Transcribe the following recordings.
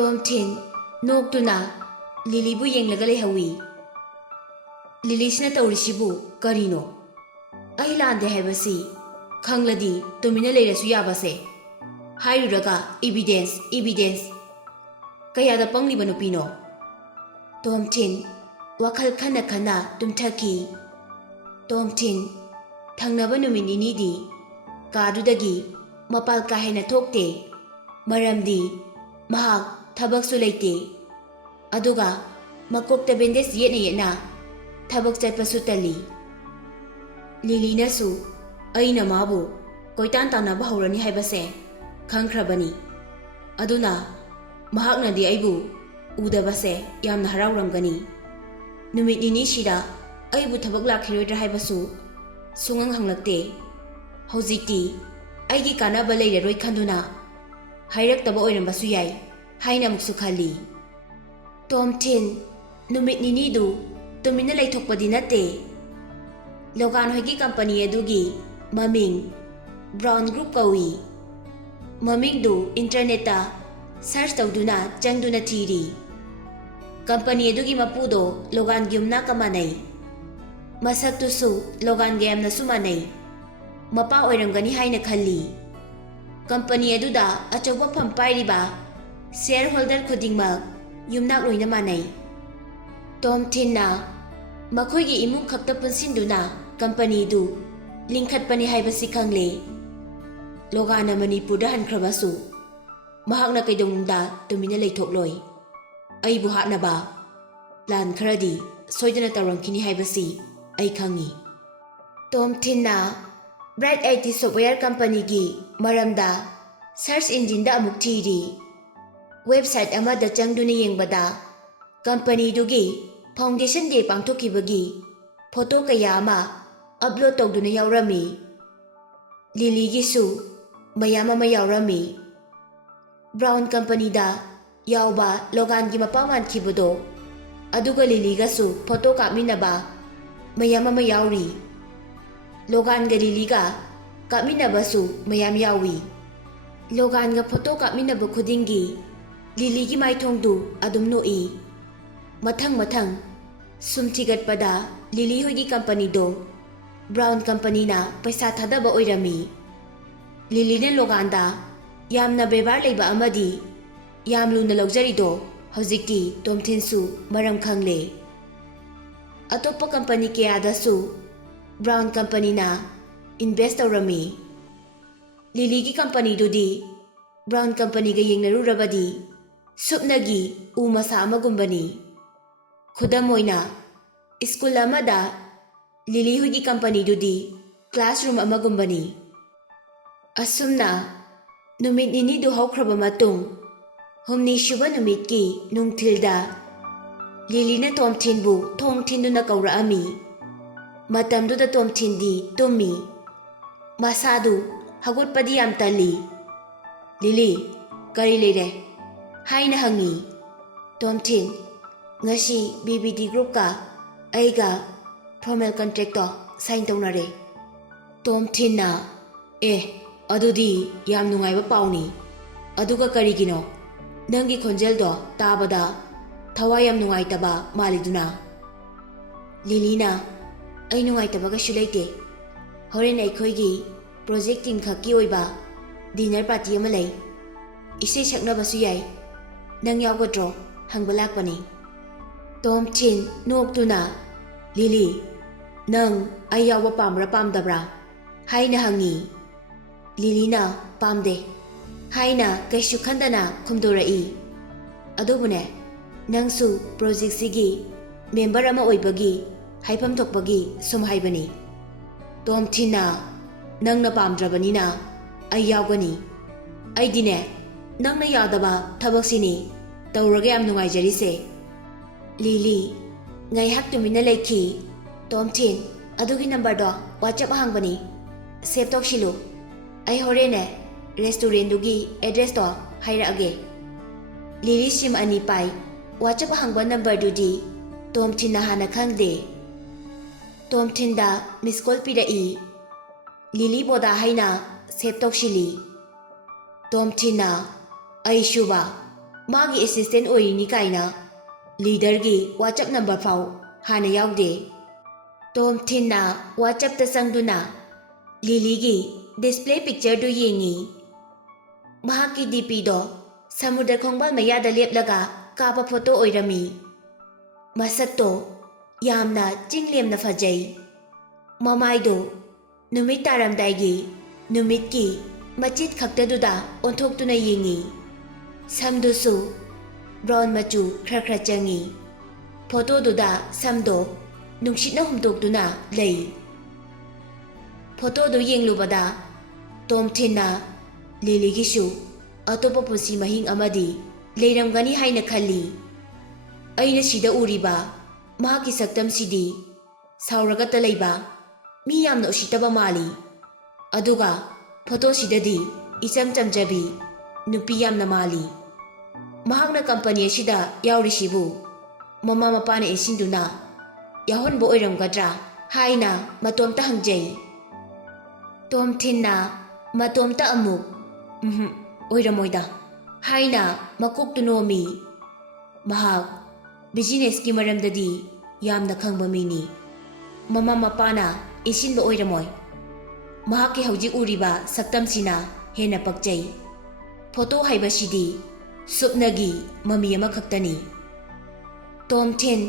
ꯇꯣꯝꯊꯤꯟ ꯅꯣꯛꯇꯨꯅ ꯂꯤꯂꯤꯕꯨ ꯌꯦꯡꯂꯒ ꯂꯩꯍꯧꯏ꯫ ꯂꯤꯂꯤꯁꯤꯅ ꯇꯧꯔꯤꯁꯤꯕꯨ ꯀꯔꯤꯅꯣ? ꯑꯩ ꯂꯥꯟꯗꯦ ꯍꯥꯏꯕꯁꯤ ꯈꯪꯂꯗꯤ ꯇꯨꯃꯤꯟꯅ ꯂꯩꯔꯁꯨ ꯌꯥꯕꯁꯦ ꯍꯥꯏꯔꯨꯔꯒ ꯏꯕꯤꯗꯦꯟꯁ ꯀꯌꯥꯗ ꯄꯪꯂꯤꯕ ꯅꯨꯄꯤꯅꯣ? ꯇꯣꯝꯊꯤꯟ ꯋꯥꯈꯜ ꯈꯟꯅ ꯈꯟꯅ ꯇꯨꯝꯊꯈꯤ꯫ ꯇꯣꯝꯊꯤꯟ ꯊꯪꯅꯕ ꯅꯨꯃꯤꯠ ꯅꯤꯅꯤꯗꯤ ꯀꯥꯗꯨꯗꯒꯤ ꯃꯄꯥꯜ ꯀꯥ ꯍꯦꯟꯅ ꯊꯣꯛꯇꯦ꯫ ꯃꯔꯝꯗꯤ ꯃꯍꯥꯛ ꯊꯕꯛꯁꯨ ꯂꯩꯇꯦ, ꯑꯗꯨꯒ ꯃꯀꯣꯛꯇ ꯕꯦꯟꯗꯦꯖ ꯌꯦꯠꯅ ꯊꯕꯛ ꯆꯠꯄꯁꯨ ꯇꯜꯂꯤ꯫ ꯂꯤꯂꯤꯅꯁꯨ ꯑꯩꯅ ꯃꯥꯕꯨ ꯀꯣꯏꯇꯥꯟ ꯇꯥꯟꯅꯕ ꯍꯧꯔꯅꯤ ꯍꯥꯏꯕꯁꯦ ꯈꯪꯈ꯭ꯔꯕꯅꯤ, ꯑꯗꯨꯅ ꯃꯍꯥꯛꯅꯗꯤ ꯑꯩꯕꯨ ꯎꯗꯕꯁꯦ ꯌꯥꯝꯅ ꯍꯔꯥꯎꯔꯝꯒꯅꯤ꯫ ꯅꯨꯃꯤꯠ ꯅꯤꯅꯤꯁꯤꯗ ꯑꯩꯕꯨ ꯊꯕꯛ ꯂꯥꯛꯈꯤꯔꯣꯏꯗ꯭ꯔꯥ ꯍꯥꯏꯕꯁꯨ ꯁꯨꯡꯍꯪ ꯍꯪꯂꯛꯇꯦ꯫ ꯍꯧꯖꯤꯛꯇꯤ ꯑꯩꯒꯤ ꯀꯥꯟꯅꯕ ꯂꯩꯔꯔꯣꯏ ꯈꯟꯗꯨꯅ ꯍꯥꯏꯔꯛꯇꯕ ꯑꯣꯏꯔꯝꯕꯁꯨ ꯌꯥꯏ ꯍꯥꯏꯅ ꯑꯃꯨꯛꯁꯨ ꯈꯜꯂꯤ꯫ ꯇꯣꯝꯊꯤꯟ ꯅꯨꯃꯤꯠ ꯅꯤꯅꯤꯗꯨ ꯇꯨꯃꯤꯟꯅ ꯂꯩꯊꯣꯛꯄꯗꯤ ꯅꯠꯇꯦ꯫ ꯂꯣꯒꯥꯟ ꯍꯣꯏꯒꯤ ꯀꯝꯄꯅꯤ ꯑꯗꯨꯒꯤ ꯃꯃꯤꯡ ꯕ꯭ꯔꯥꯎꯟ ꯒ꯭ꯔꯨꯞ ꯀꯧꯏ꯫ ꯃꯃꯤꯡꯗꯨ ꯏꯟꯇꯔꯅꯦꯠꯇ ꯁꯔꯆ ꯇꯧꯗꯨꯅ ꯆꯪꯗꯨꯅ ꯊꯤꯔꯤ꯫ ꯀꯝꯄꯅꯤ ꯑꯗꯨꯒꯤ ꯃꯄꯨꯗꯣ ꯂꯣꯒꯥꯟꯒꯤ ꯌꯨꯝꯅꯥꯛꯀ ꯃꯥꯟꯅꯩ꯫ ꯃꯁꯛꯇꯨꯁꯨ ꯂꯣꯒꯥꯟꯒ ꯌꯥꯝꯅꯁꯨ ꯃꯥꯟꯅꯩ꯫ ꯃꯄꯥ ꯑꯣꯏꯔꯝꯒꯅꯤ ꯍꯥꯏꯅ ꯈꯜꯂꯤ꯫ ꯀꯝꯄꯅꯤ ꯑꯗꯨꯗ ꯑꯆꯧꯕ ꯐꯝ ꯄꯥꯏꯔꯤꯕ ꯁꯦꯌꯔ ꯍꯣꯜꯗꯔ ꯈꯨꯗꯤꯡꯃꯛ ꯌꯨꯝꯅꯥꯛ ꯂꯣꯏꯅ ꯃꯥꯟꯅꯩ꯫ ꯇꯣꯝꯊꯤꯟꯅ ꯃꯈꯣꯏꯒꯤ ꯏꯃꯨꯡ ꯈꯛꯇ ꯄꯨꯟꯁꯤꯟꯗꯨꯅ ꯀꯝꯄꯅꯤꯗꯨ ꯂꯤꯡꯈꯠꯄꯅꯤ ꯍꯥꯏꯕꯁꯤ ꯈꯪꯂꯦ꯫ ꯂꯣꯒꯥꯟꯅ ꯃꯅꯤꯄꯨꯔꯗ ꯍꯟꯈ꯭ꯔꯕꯁꯨ ꯃꯍꯥꯛꯅ ꯀꯩꯗꯧꯅꯨꯡꯗ ꯇꯨꯃꯤꯟꯅ ꯂꯩꯊꯣꯛꯂꯣꯏ꯫ ꯑꯩꯕꯨ ꯍꯥꯠꯅꯕ ꯄ꯭ꯂꯥꯟ ꯈꯔꯗꯤ ꯁꯣꯏꯗꯅ ꯇꯧꯔꯝꯈꯤꯅꯤ ꯍꯥꯏꯕꯁꯤ ꯑꯩ ꯈꯪꯏ꯫ ꯇꯣꯝꯊꯤꯟꯅ ꯕ꯭ꯔꯥꯏꯠ ꯑꯥꯏꯇꯤ ꯁꯣꯐꯋꯦꯌꯔ ꯀꯝꯄꯅꯤꯒꯤ ꯃꯔꯝꯗ ꯁꯔꯆ ꯏꯟꯖꯤꯟꯗ ꯑꯃꯨꯛ ꯊꯤꯔꯤ꯫ ꯋꯦꯕꯁꯥꯏꯠ ꯑꯃꯗ ꯆꯪꯗꯨꯅ ꯌꯦꯡꯕꯗ ꯀꯝꯄꯅꯤꯗꯨꯒꯤ ꯐꯥꯎꯟꯗꯦꯁꯟ ꯗꯦ ꯄꯥꯡꯊꯣꯛꯈꯤꯕꯒꯤ ꯐꯣꯇꯣ ꯀꯌꯥ ꯑꯃ ꯑꯞꯂꯣꯗ ꯇꯧꯗꯨꯅ ꯌꯥꯎꯔꯝꯃꯤ꯫ ꯂꯤꯂꯤꯒꯤꯁꯨ ꯃꯌꯥꯝ ꯑꯃ ꯌꯥꯎꯔꯝꯃꯤ꯫ ꯕ꯭ꯔꯥꯎꯟ ꯀꯝꯄꯅꯤꯗ ꯌꯥꯎꯕ ꯂꯣꯒꯥꯟꯒꯤ ꯃꯄꯥ ꯃꯥꯟꯈꯤꯕꯗꯣ ꯑꯗꯨꯒ ꯂꯤꯂꯤꯒꯁꯨ ꯐꯣꯇꯣ ꯀꯥꯞꯃꯤꯟꯅꯕ ꯃꯌꯥꯝ ꯑꯃ ꯌꯥꯎꯔꯤ꯫ ꯂꯣꯒꯥꯟꯒ ꯂꯤꯂꯤꯒ ꯀꯥꯞꯃꯤꯟꯅꯕꯁꯨ ꯃꯌꯥꯝ ꯌꯥꯎꯏ꯫ ꯂꯣꯒꯥꯟꯒ ꯐꯣꯇꯣ ꯀꯥꯞꯃꯤꯟꯅꯕ ꯈꯨꯗꯤꯡꯒꯤ ꯂꯤꯂꯤꯒꯤ ꯃꯥꯏꯊꯣꯡꯗꯨ ꯑꯗꯨꯝ ꯅꯣꯛꯏ꯫ ꯃꯊꯪ ꯁꯨꯝ ꯊꯤꯒꯠꯄꯗ ꯂꯤꯂꯤ ꯍꯣꯏꯒꯤ ꯀꯝꯄꯅꯤꯗꯣ ꯕ꯭ꯔꯥꯎꯟ ꯀꯝꯄꯅꯤꯅ ꯄꯩꯁꯥ ꯊꯥꯗꯕ ꯑꯣꯏꯔꯝꯃꯤ꯫ ꯂꯤꯂꯤꯅ ꯂꯣꯒꯥꯟꯗ ꯌꯥꯝꯅ ꯕꯦꯕꯥꯔ ꯂꯩꯕ ꯑꯃꯗꯤ ꯌꯥꯝ ꯂꯨꯅ ꯂꯧꯖꯔꯤꯗꯣ ꯍꯧꯖꯤꯛꯇꯤ ꯇꯣꯝꯊꯤꯟꯁꯨ ꯃꯔꯝ ꯈꯪꯂꯦ꯫ ꯑꯇꯣꯞꯄ ꯀꯝꯄꯅꯤ ꯀꯌꯥꯗꯁꯨ ꯕ꯭ꯔꯥꯎꯟ ꯀꯝꯄꯅꯤꯅ ꯏꯟꯚꯦꯁꯠ ꯇꯧꯔꯝꯃꯤ꯫ ꯂꯤꯂꯤꯒꯤ ꯀꯝꯄꯅꯤꯗꯨꯗꯤ ꯕ꯭ꯔꯥꯎꯟ ꯀꯝꯄꯅꯤꯒ ꯌꯦꯡꯅꯔꯨꯔꯕꯗꯤ ꯁꯨꯞꯅꯒꯤ ꯎ ꯃꯁꯥ ꯑꯃꯒꯨꯝꯕꯅꯤ꯫ ꯈꯨꯗꯝ ꯑꯣꯏꯅ ꯁ꯭ꯀꯨꯜ ꯑꯃꯗ ꯂꯤꯂꯤ ꯍꯣꯏꯒꯤ ꯀꯝꯄꯅꯤꯗꯨꯗꯤ ꯀ꯭ꯂꯥꯁꯔꯨꯝ ꯑꯃꯒꯨꯝꯕꯅꯤ꯫ ꯑꯁꯨꯝꯅ ꯅꯨꯃꯤꯠ ꯅꯤꯅꯤꯗꯨ ꯍꯧꯈ꯭ꯔꯕ ꯃꯇꯨꯡ ꯍꯨꯝꯅꯤꯁꯨꯕ ꯅꯨꯃꯤꯠꯀꯤ ꯅꯨꯡꯊꯤꯜꯗ ꯂꯤꯂꯤꯅ ꯇꯣꯝꯊꯤꯟꯕꯨ ꯊꯣꯡ ꯊꯤꯟꯗꯨꯅ ꯀꯧꯔꯛꯑꯝꯃꯤ꯫ ꯃꯇꯝꯗꯨꯗ ꯇꯣꯝꯊꯤꯟꯗꯤ ꯇꯨꯝꯃꯤ꯫ ꯃꯁꯥꯗꯨ ꯍꯧꯒꯠꯄꯗꯤ ꯌꯥꯝ ꯇꯜꯂꯤ꯫ ꯂꯤꯂꯤ ꯀꯔꯤ ꯂꯩꯔꯦ ꯍꯥꯏꯅ ꯍꯪꯉꯤ꯫ ꯇꯣꯝꯊꯤꯟ ꯉꯁꯤ BBD ꯒ꯭ꯔꯨꯞꯀ ꯑꯩꯒ ꯐꯣꯔꯃꯦꯜ ꯀꯟꯇ꯭ꯔꯦꯛꯇꯣ ꯁꯥꯏꯟ ꯇꯧꯅꯔꯦ꯫ ꯇꯣꯝꯊꯤꯟꯅ ꯑꯗꯨꯗꯤ ꯌꯥꯝ ꯅꯨꯡꯉꯥꯏꯕ ꯄꯥꯎꯅꯤ, ꯑꯗꯨꯒ ꯀꯔꯤꯒꯤꯅꯣ ꯅꯪꯒꯤ ꯈꯣꯟꯖꯦꯜꯗꯣ ꯇꯥꯕꯗ ꯊꯋꯥꯏ ꯌꯥꯝ ꯅꯨꯡꯉꯥꯏꯇꯕ ꯃꯥꯜꯂꯤꯗꯨꯅ? ꯂꯤꯂꯤꯅ ꯑꯩ ꯅꯨꯡꯉꯥꯏꯇꯕ ꯀꯩꯁꯨ ꯂꯩꯇꯦ꯫ ꯍꯣꯔꯦꯟ ꯑꯩꯈꯣꯏꯒꯤ ꯄ꯭ꯔꯣꯖꯦꯛ ꯇꯤꯝ ꯈꯛꯀꯤ ꯑꯣꯏꯕ ꯗꯤꯅꯔ ꯄꯥꯔꯇꯤ ꯑꯃ ꯂꯩ꯫ ꯏꯁꯩ ꯁꯛꯅꯕꯁꯨ ꯌꯥꯏ, ꯅꯪ ꯌꯥꯎꯒꯗ꯭ꯔꯣ ꯍꯪꯕ ꯂꯥꯛꯄꯅꯤ꯫ ꯇꯣꯝꯊꯤꯟ ꯅꯣꯛꯇꯨꯅ ꯂꯤꯂꯤ ꯅꯪ ꯑꯩ ꯌꯥꯎꯕ ꯄꯥꯝꯕ꯭ꯔꯥ ꯄꯥꯝꯗꯕ꯭ꯔꯥ ꯍꯥꯏꯅ ꯍꯪꯉꯤ꯫ ꯂꯤꯂꯤꯅ ꯄꯥꯝꯗꯦ ꯍꯥꯏꯅ ꯀꯩꯁꯨ ꯈꯟꯗꯅ ꯈꯨꯝꯗꯣꯔꯛꯏ꯫ ꯑꯗꯨꯕꯨꯅꯦ ꯅꯪꯁꯨ ꯄ꯭ꯔꯣꯖꯦꯛꯁꯤꯒꯤ ꯃꯦꯝꯕꯔ ꯑꯃ ꯑꯣꯏꯕꯒꯤ ꯍꯥꯏꯐꯝ ꯊꯣꯛꯄꯒꯤ ꯁꯨꯝ ꯍꯥꯏꯕꯅꯤ꯫ ꯇꯣꯝꯊꯤꯟꯅ ꯅꯪꯅ ꯄꯥꯝꯗ꯭ꯔꯕꯅꯤꯅ ꯑꯩ ꯌꯥꯎꯒꯅꯤ꯫ ꯑꯩꯗꯤꯅꯦ ꯅꯪꯅ ꯌꯥꯗꯕ ꯊꯕꯛꯁꯤꯅꯤ ꯇꯧꯔꯒ ꯌꯥꯝ ꯅꯨꯡꯉꯥꯏꯖꯔꯤꯁꯦ꯫ ꯂꯤꯂꯤ ꯉꯥꯏꯍꯥꯛ ꯇꯨꯃꯤꯟꯅ ꯂꯩꯈꯤ꯫ ꯇꯣꯝꯊꯤꯟ ꯑꯗꯨꯒꯤ ꯅꯝꯕꯔꯗꯣ ꯋꯥꯆꯞ ꯍꯥꯡꯕꯅꯤ, ꯁꯦꯞ ꯇꯧꯁꯤꯜꯂꯨ꯫ ꯑꯩ ꯍꯣꯔꯦꯟꯅꯦ ꯔꯦꯁꯇꯨꯔꯦꯟꯗꯨꯒꯤ ꯑꯦꯗ꯭ꯔꯦꯁꯇꯣ ꯍꯥꯏꯔꯛꯑꯒꯦ꯫ ꯂꯤꯂꯤ ꯁꯤꯝ ꯑꯅꯤ ꯄꯥꯏ꯫ ꯋꯥꯆꯞ ꯍꯥꯡꯕ ꯅꯝꯕꯔꯗꯨꯗꯤ ꯇꯣꯝꯊꯤꯟꯅ ꯍꯥꯟꯅ ꯈꯪꯗꯦ꯫ ꯇꯣꯝꯊꯤꯟꯗ ꯃꯤꯁ ꯀꯣꯜ ꯄꯤꯔꯛꯏ꯫ ꯂꯤꯂꯤ ꯕꯣꯗꯥ ꯍꯥꯏꯅ ꯁꯦꯞ ꯇꯧꯁꯤꯜꯂꯤ꯫ ꯇꯣꯝꯊꯤꯟꯅ ꯑꯩꯁꯨꯕ मागी एसिस्टेंट ओइरिनी काइना लीडरगी WhatsApp नंबर फाउ हाना याउदे तोम थिन्ना WhatsApp ता संगदुना लिलीगी डिस्प्ले पिक्चर दु येंगी महाकी DP दो समुद्र खोंगबाल मयादा लेपलगा कापा फोटो ओइरमी मसक्तो यामना चिंगलेमना फजै ममाइदो नुमित तारमदाइगी नुमितकी मचित खक्तदुदा ओंथोक्तुना येंगी समदुसु ब्राउन मचु खर खर चंगी फोटोदुदा समदो नुंगसितना हुमदोक्तुना लई फोटोदु येंगलुबदा तोम थिन्ना लिलीगिसु अतोपा पुंसी महिंग अमदी लेरमगनी हाइना खल्ली अइना सिदा उरिबा महाकी सक्तम सिदी साउरगत लैबा मी यामना उसितबा माली अदुगा फोटो सिददी इचम चमजबी नुपी यामना माली महाकना कंपनी असिदा याउरिसिबु ममा मपाना एसिंदुना याहोनबो ओइरमगद्रा हाइना मतोमता हंगजै तोम थिन्ना मतोमता अमुक ओइरमोइदा हाइना मकोक्तु नोमी महाक बिजनेस की मरमददी यामना खंगबा मिनी ममा मपाना एसिनबा ओइरमोइ महाकी हौजिक उरिबा सक्तमसिना हेना पक्चै फोटो हाइबसिदी सुपनगी ममी अमा खक्तनी तोम थिन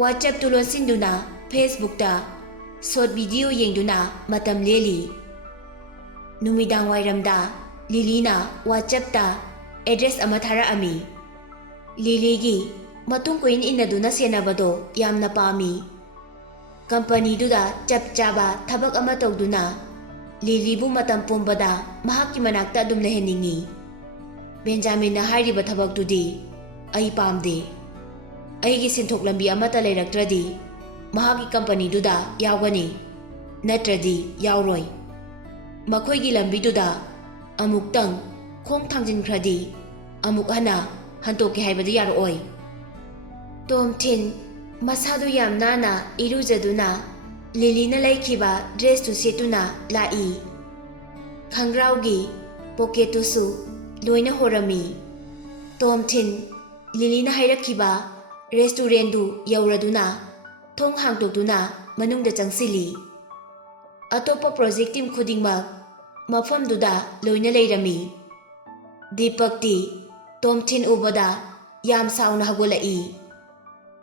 WhatsApp तुलोन सिंदुना Facebook ता शॉर्ट वीडियो येंदुना मतम लेली नुमिदांग वाइरमदा लिलीना WhatsApp ता एड्रेस अमा थाराअमी लिलीगी मतुंग कोइन इन्नदुना सेनाबदो यामना पामी कंपनी दुदा चप चाबा थबक अमा तौदुना लिलीबु मतम पुंबदा महाकी मनाक्ता दुम लेहनिंगी बेंजामिन हाइरिबा थबकतुदी अई पामदे अईगी सिंथोक लंबी अमता लेरक्त्रदी महाकी कंपनी दुदा यावगनी नत्रदी यावरोय मखोयगी लंबी दुदा अमुक्तंग खोंग थांजिनख्रदी अमुक हना हंतोके हाइबदि यारोय तोम थिन मसादु याम नाना इरुजदुना लिलीना लैखिबा ड्रेस तु सेतुना लाई खंग्राउगी पोकेटुसु लोइना होरमी तोम थिन लिलीना हाइरखिबा रेस्टोरेंट दु यौरदुना थोंग हांगतोक्तुना मनुंगदा चंगसिली अतोपा प्रोजेक्ट टीम खुदिंगमक मफमदुदा लोइना लेरमी दीपकती तोम थिन उबदा याम साउना हगोलाई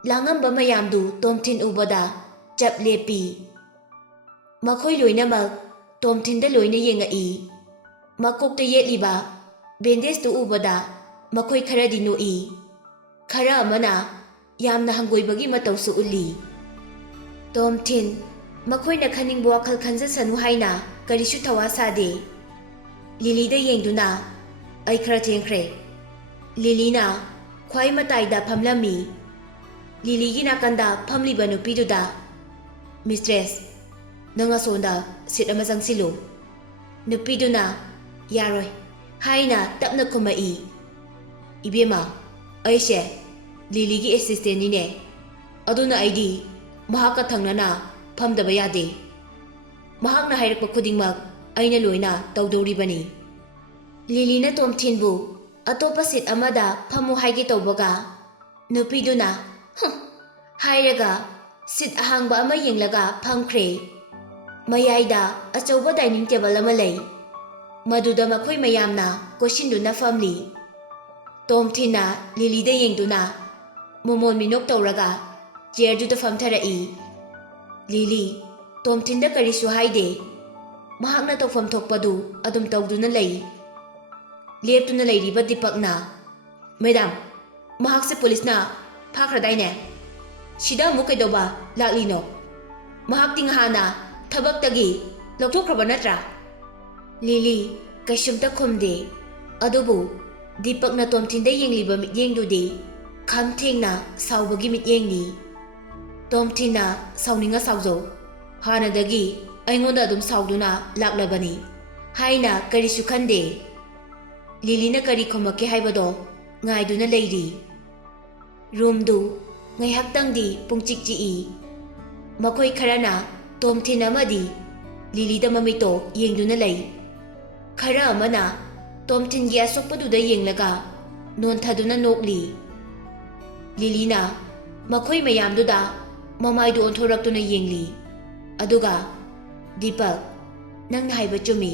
लांगंबा मयामदु तोम थिन उबदा चप लेपी मखोय लोइनामक तोम थिनदा लोइना येंगाई मकोक्ता येतलिबा बेंडेज तु उबदा मखोय खरदी नोई खरा अमना यामना हंगोइबगी मतौसु उल्ली तोम थिन मखोयना खनिंग वाखल खंजसनु हाइना करिसु थवा सादे लिलीदा येंगदुना अई खरा चेंख्रे लिलीना ख्वाई मताइदा फमलमी लिलीगी नाकंदा फमलिबा नुपीदुदा मिस्ट्रेस नंगा सोंदा सिट अमा चंगसिलु नुपीदुना यारोय हाइना तपना खुमाई इबेमा अइसे लिलीगी एसिस्टेंट निने अदुना आईडी महाका थंगनाना फमदबा यादे महाकना हाइरकपा खुदिंगमक अइना लोइना तौदौरिबनी लिलीना तोम थिनबु अतोपा सिट अमादा फमु हाइगे तौबगा नुपीदुना हाइरगा सिट अहांगबा अमा येंगलगा फमख्रे मयाइदा अचौबा डाइनिंग टेबल अमा लई मदुदा मखोय मयामना कोशिंदुना फमली तोम थिना लिलीदा येंगदुना मोमोन मिनोक तौरगा चेयरदुदा फमथरई लिली तोम थिनदा करिसु हाइदे महाकना तौफम थोकपदु अदुम तौदुना लई लेपतुना लैरिबा दीपकना मैडम महाकसे पुलिसना फाख्रदाइने सिदा अमुक कैदौबा लाक्लिनो महाकति ngahana थबक्तगी लौथोख्रबा नत्रा लिली कैसुमता खुमदे अदुबु दीपकना तोमथिनदा येंगलिबा मित्येंगदुदी खामथेंगना साउबगी मित्येंगनी तोमथिना साउनिंगा साउजो हानादगी अइंगोंदा अदुम साउदुना लाक्लबनी हाइना करिसु खंदे लिलीना करी खुमके हाइबदो ngaiduna leiri रूमदु ngaihaktangdi pungchikchi makoi kharana tomthina madi lilida mamito yengduna lei khara amana tomthin gi asokpadu da yenglaga ꯅꯣꯟꯊꯗꯨꯅ ꯅꯣꯛꯂꯤ꯫ ꯂꯤꯂꯤꯅ ꯃꯈꯣꯏ ꯃꯌꯥꯝꯗꯨꯗ ꯃꯃꯥꯏꯗꯨ ꯑꯣꯟꯊꯣꯔꯛꯇꯨꯅ ꯌꯦꯡꯂꯤ꯫ ꯑꯗꯨꯒ ꯗꯤꯄꯛ, ꯅꯪꯅ ꯍꯥꯏꯕ ꯆꯨꯝꯃꯤ꯫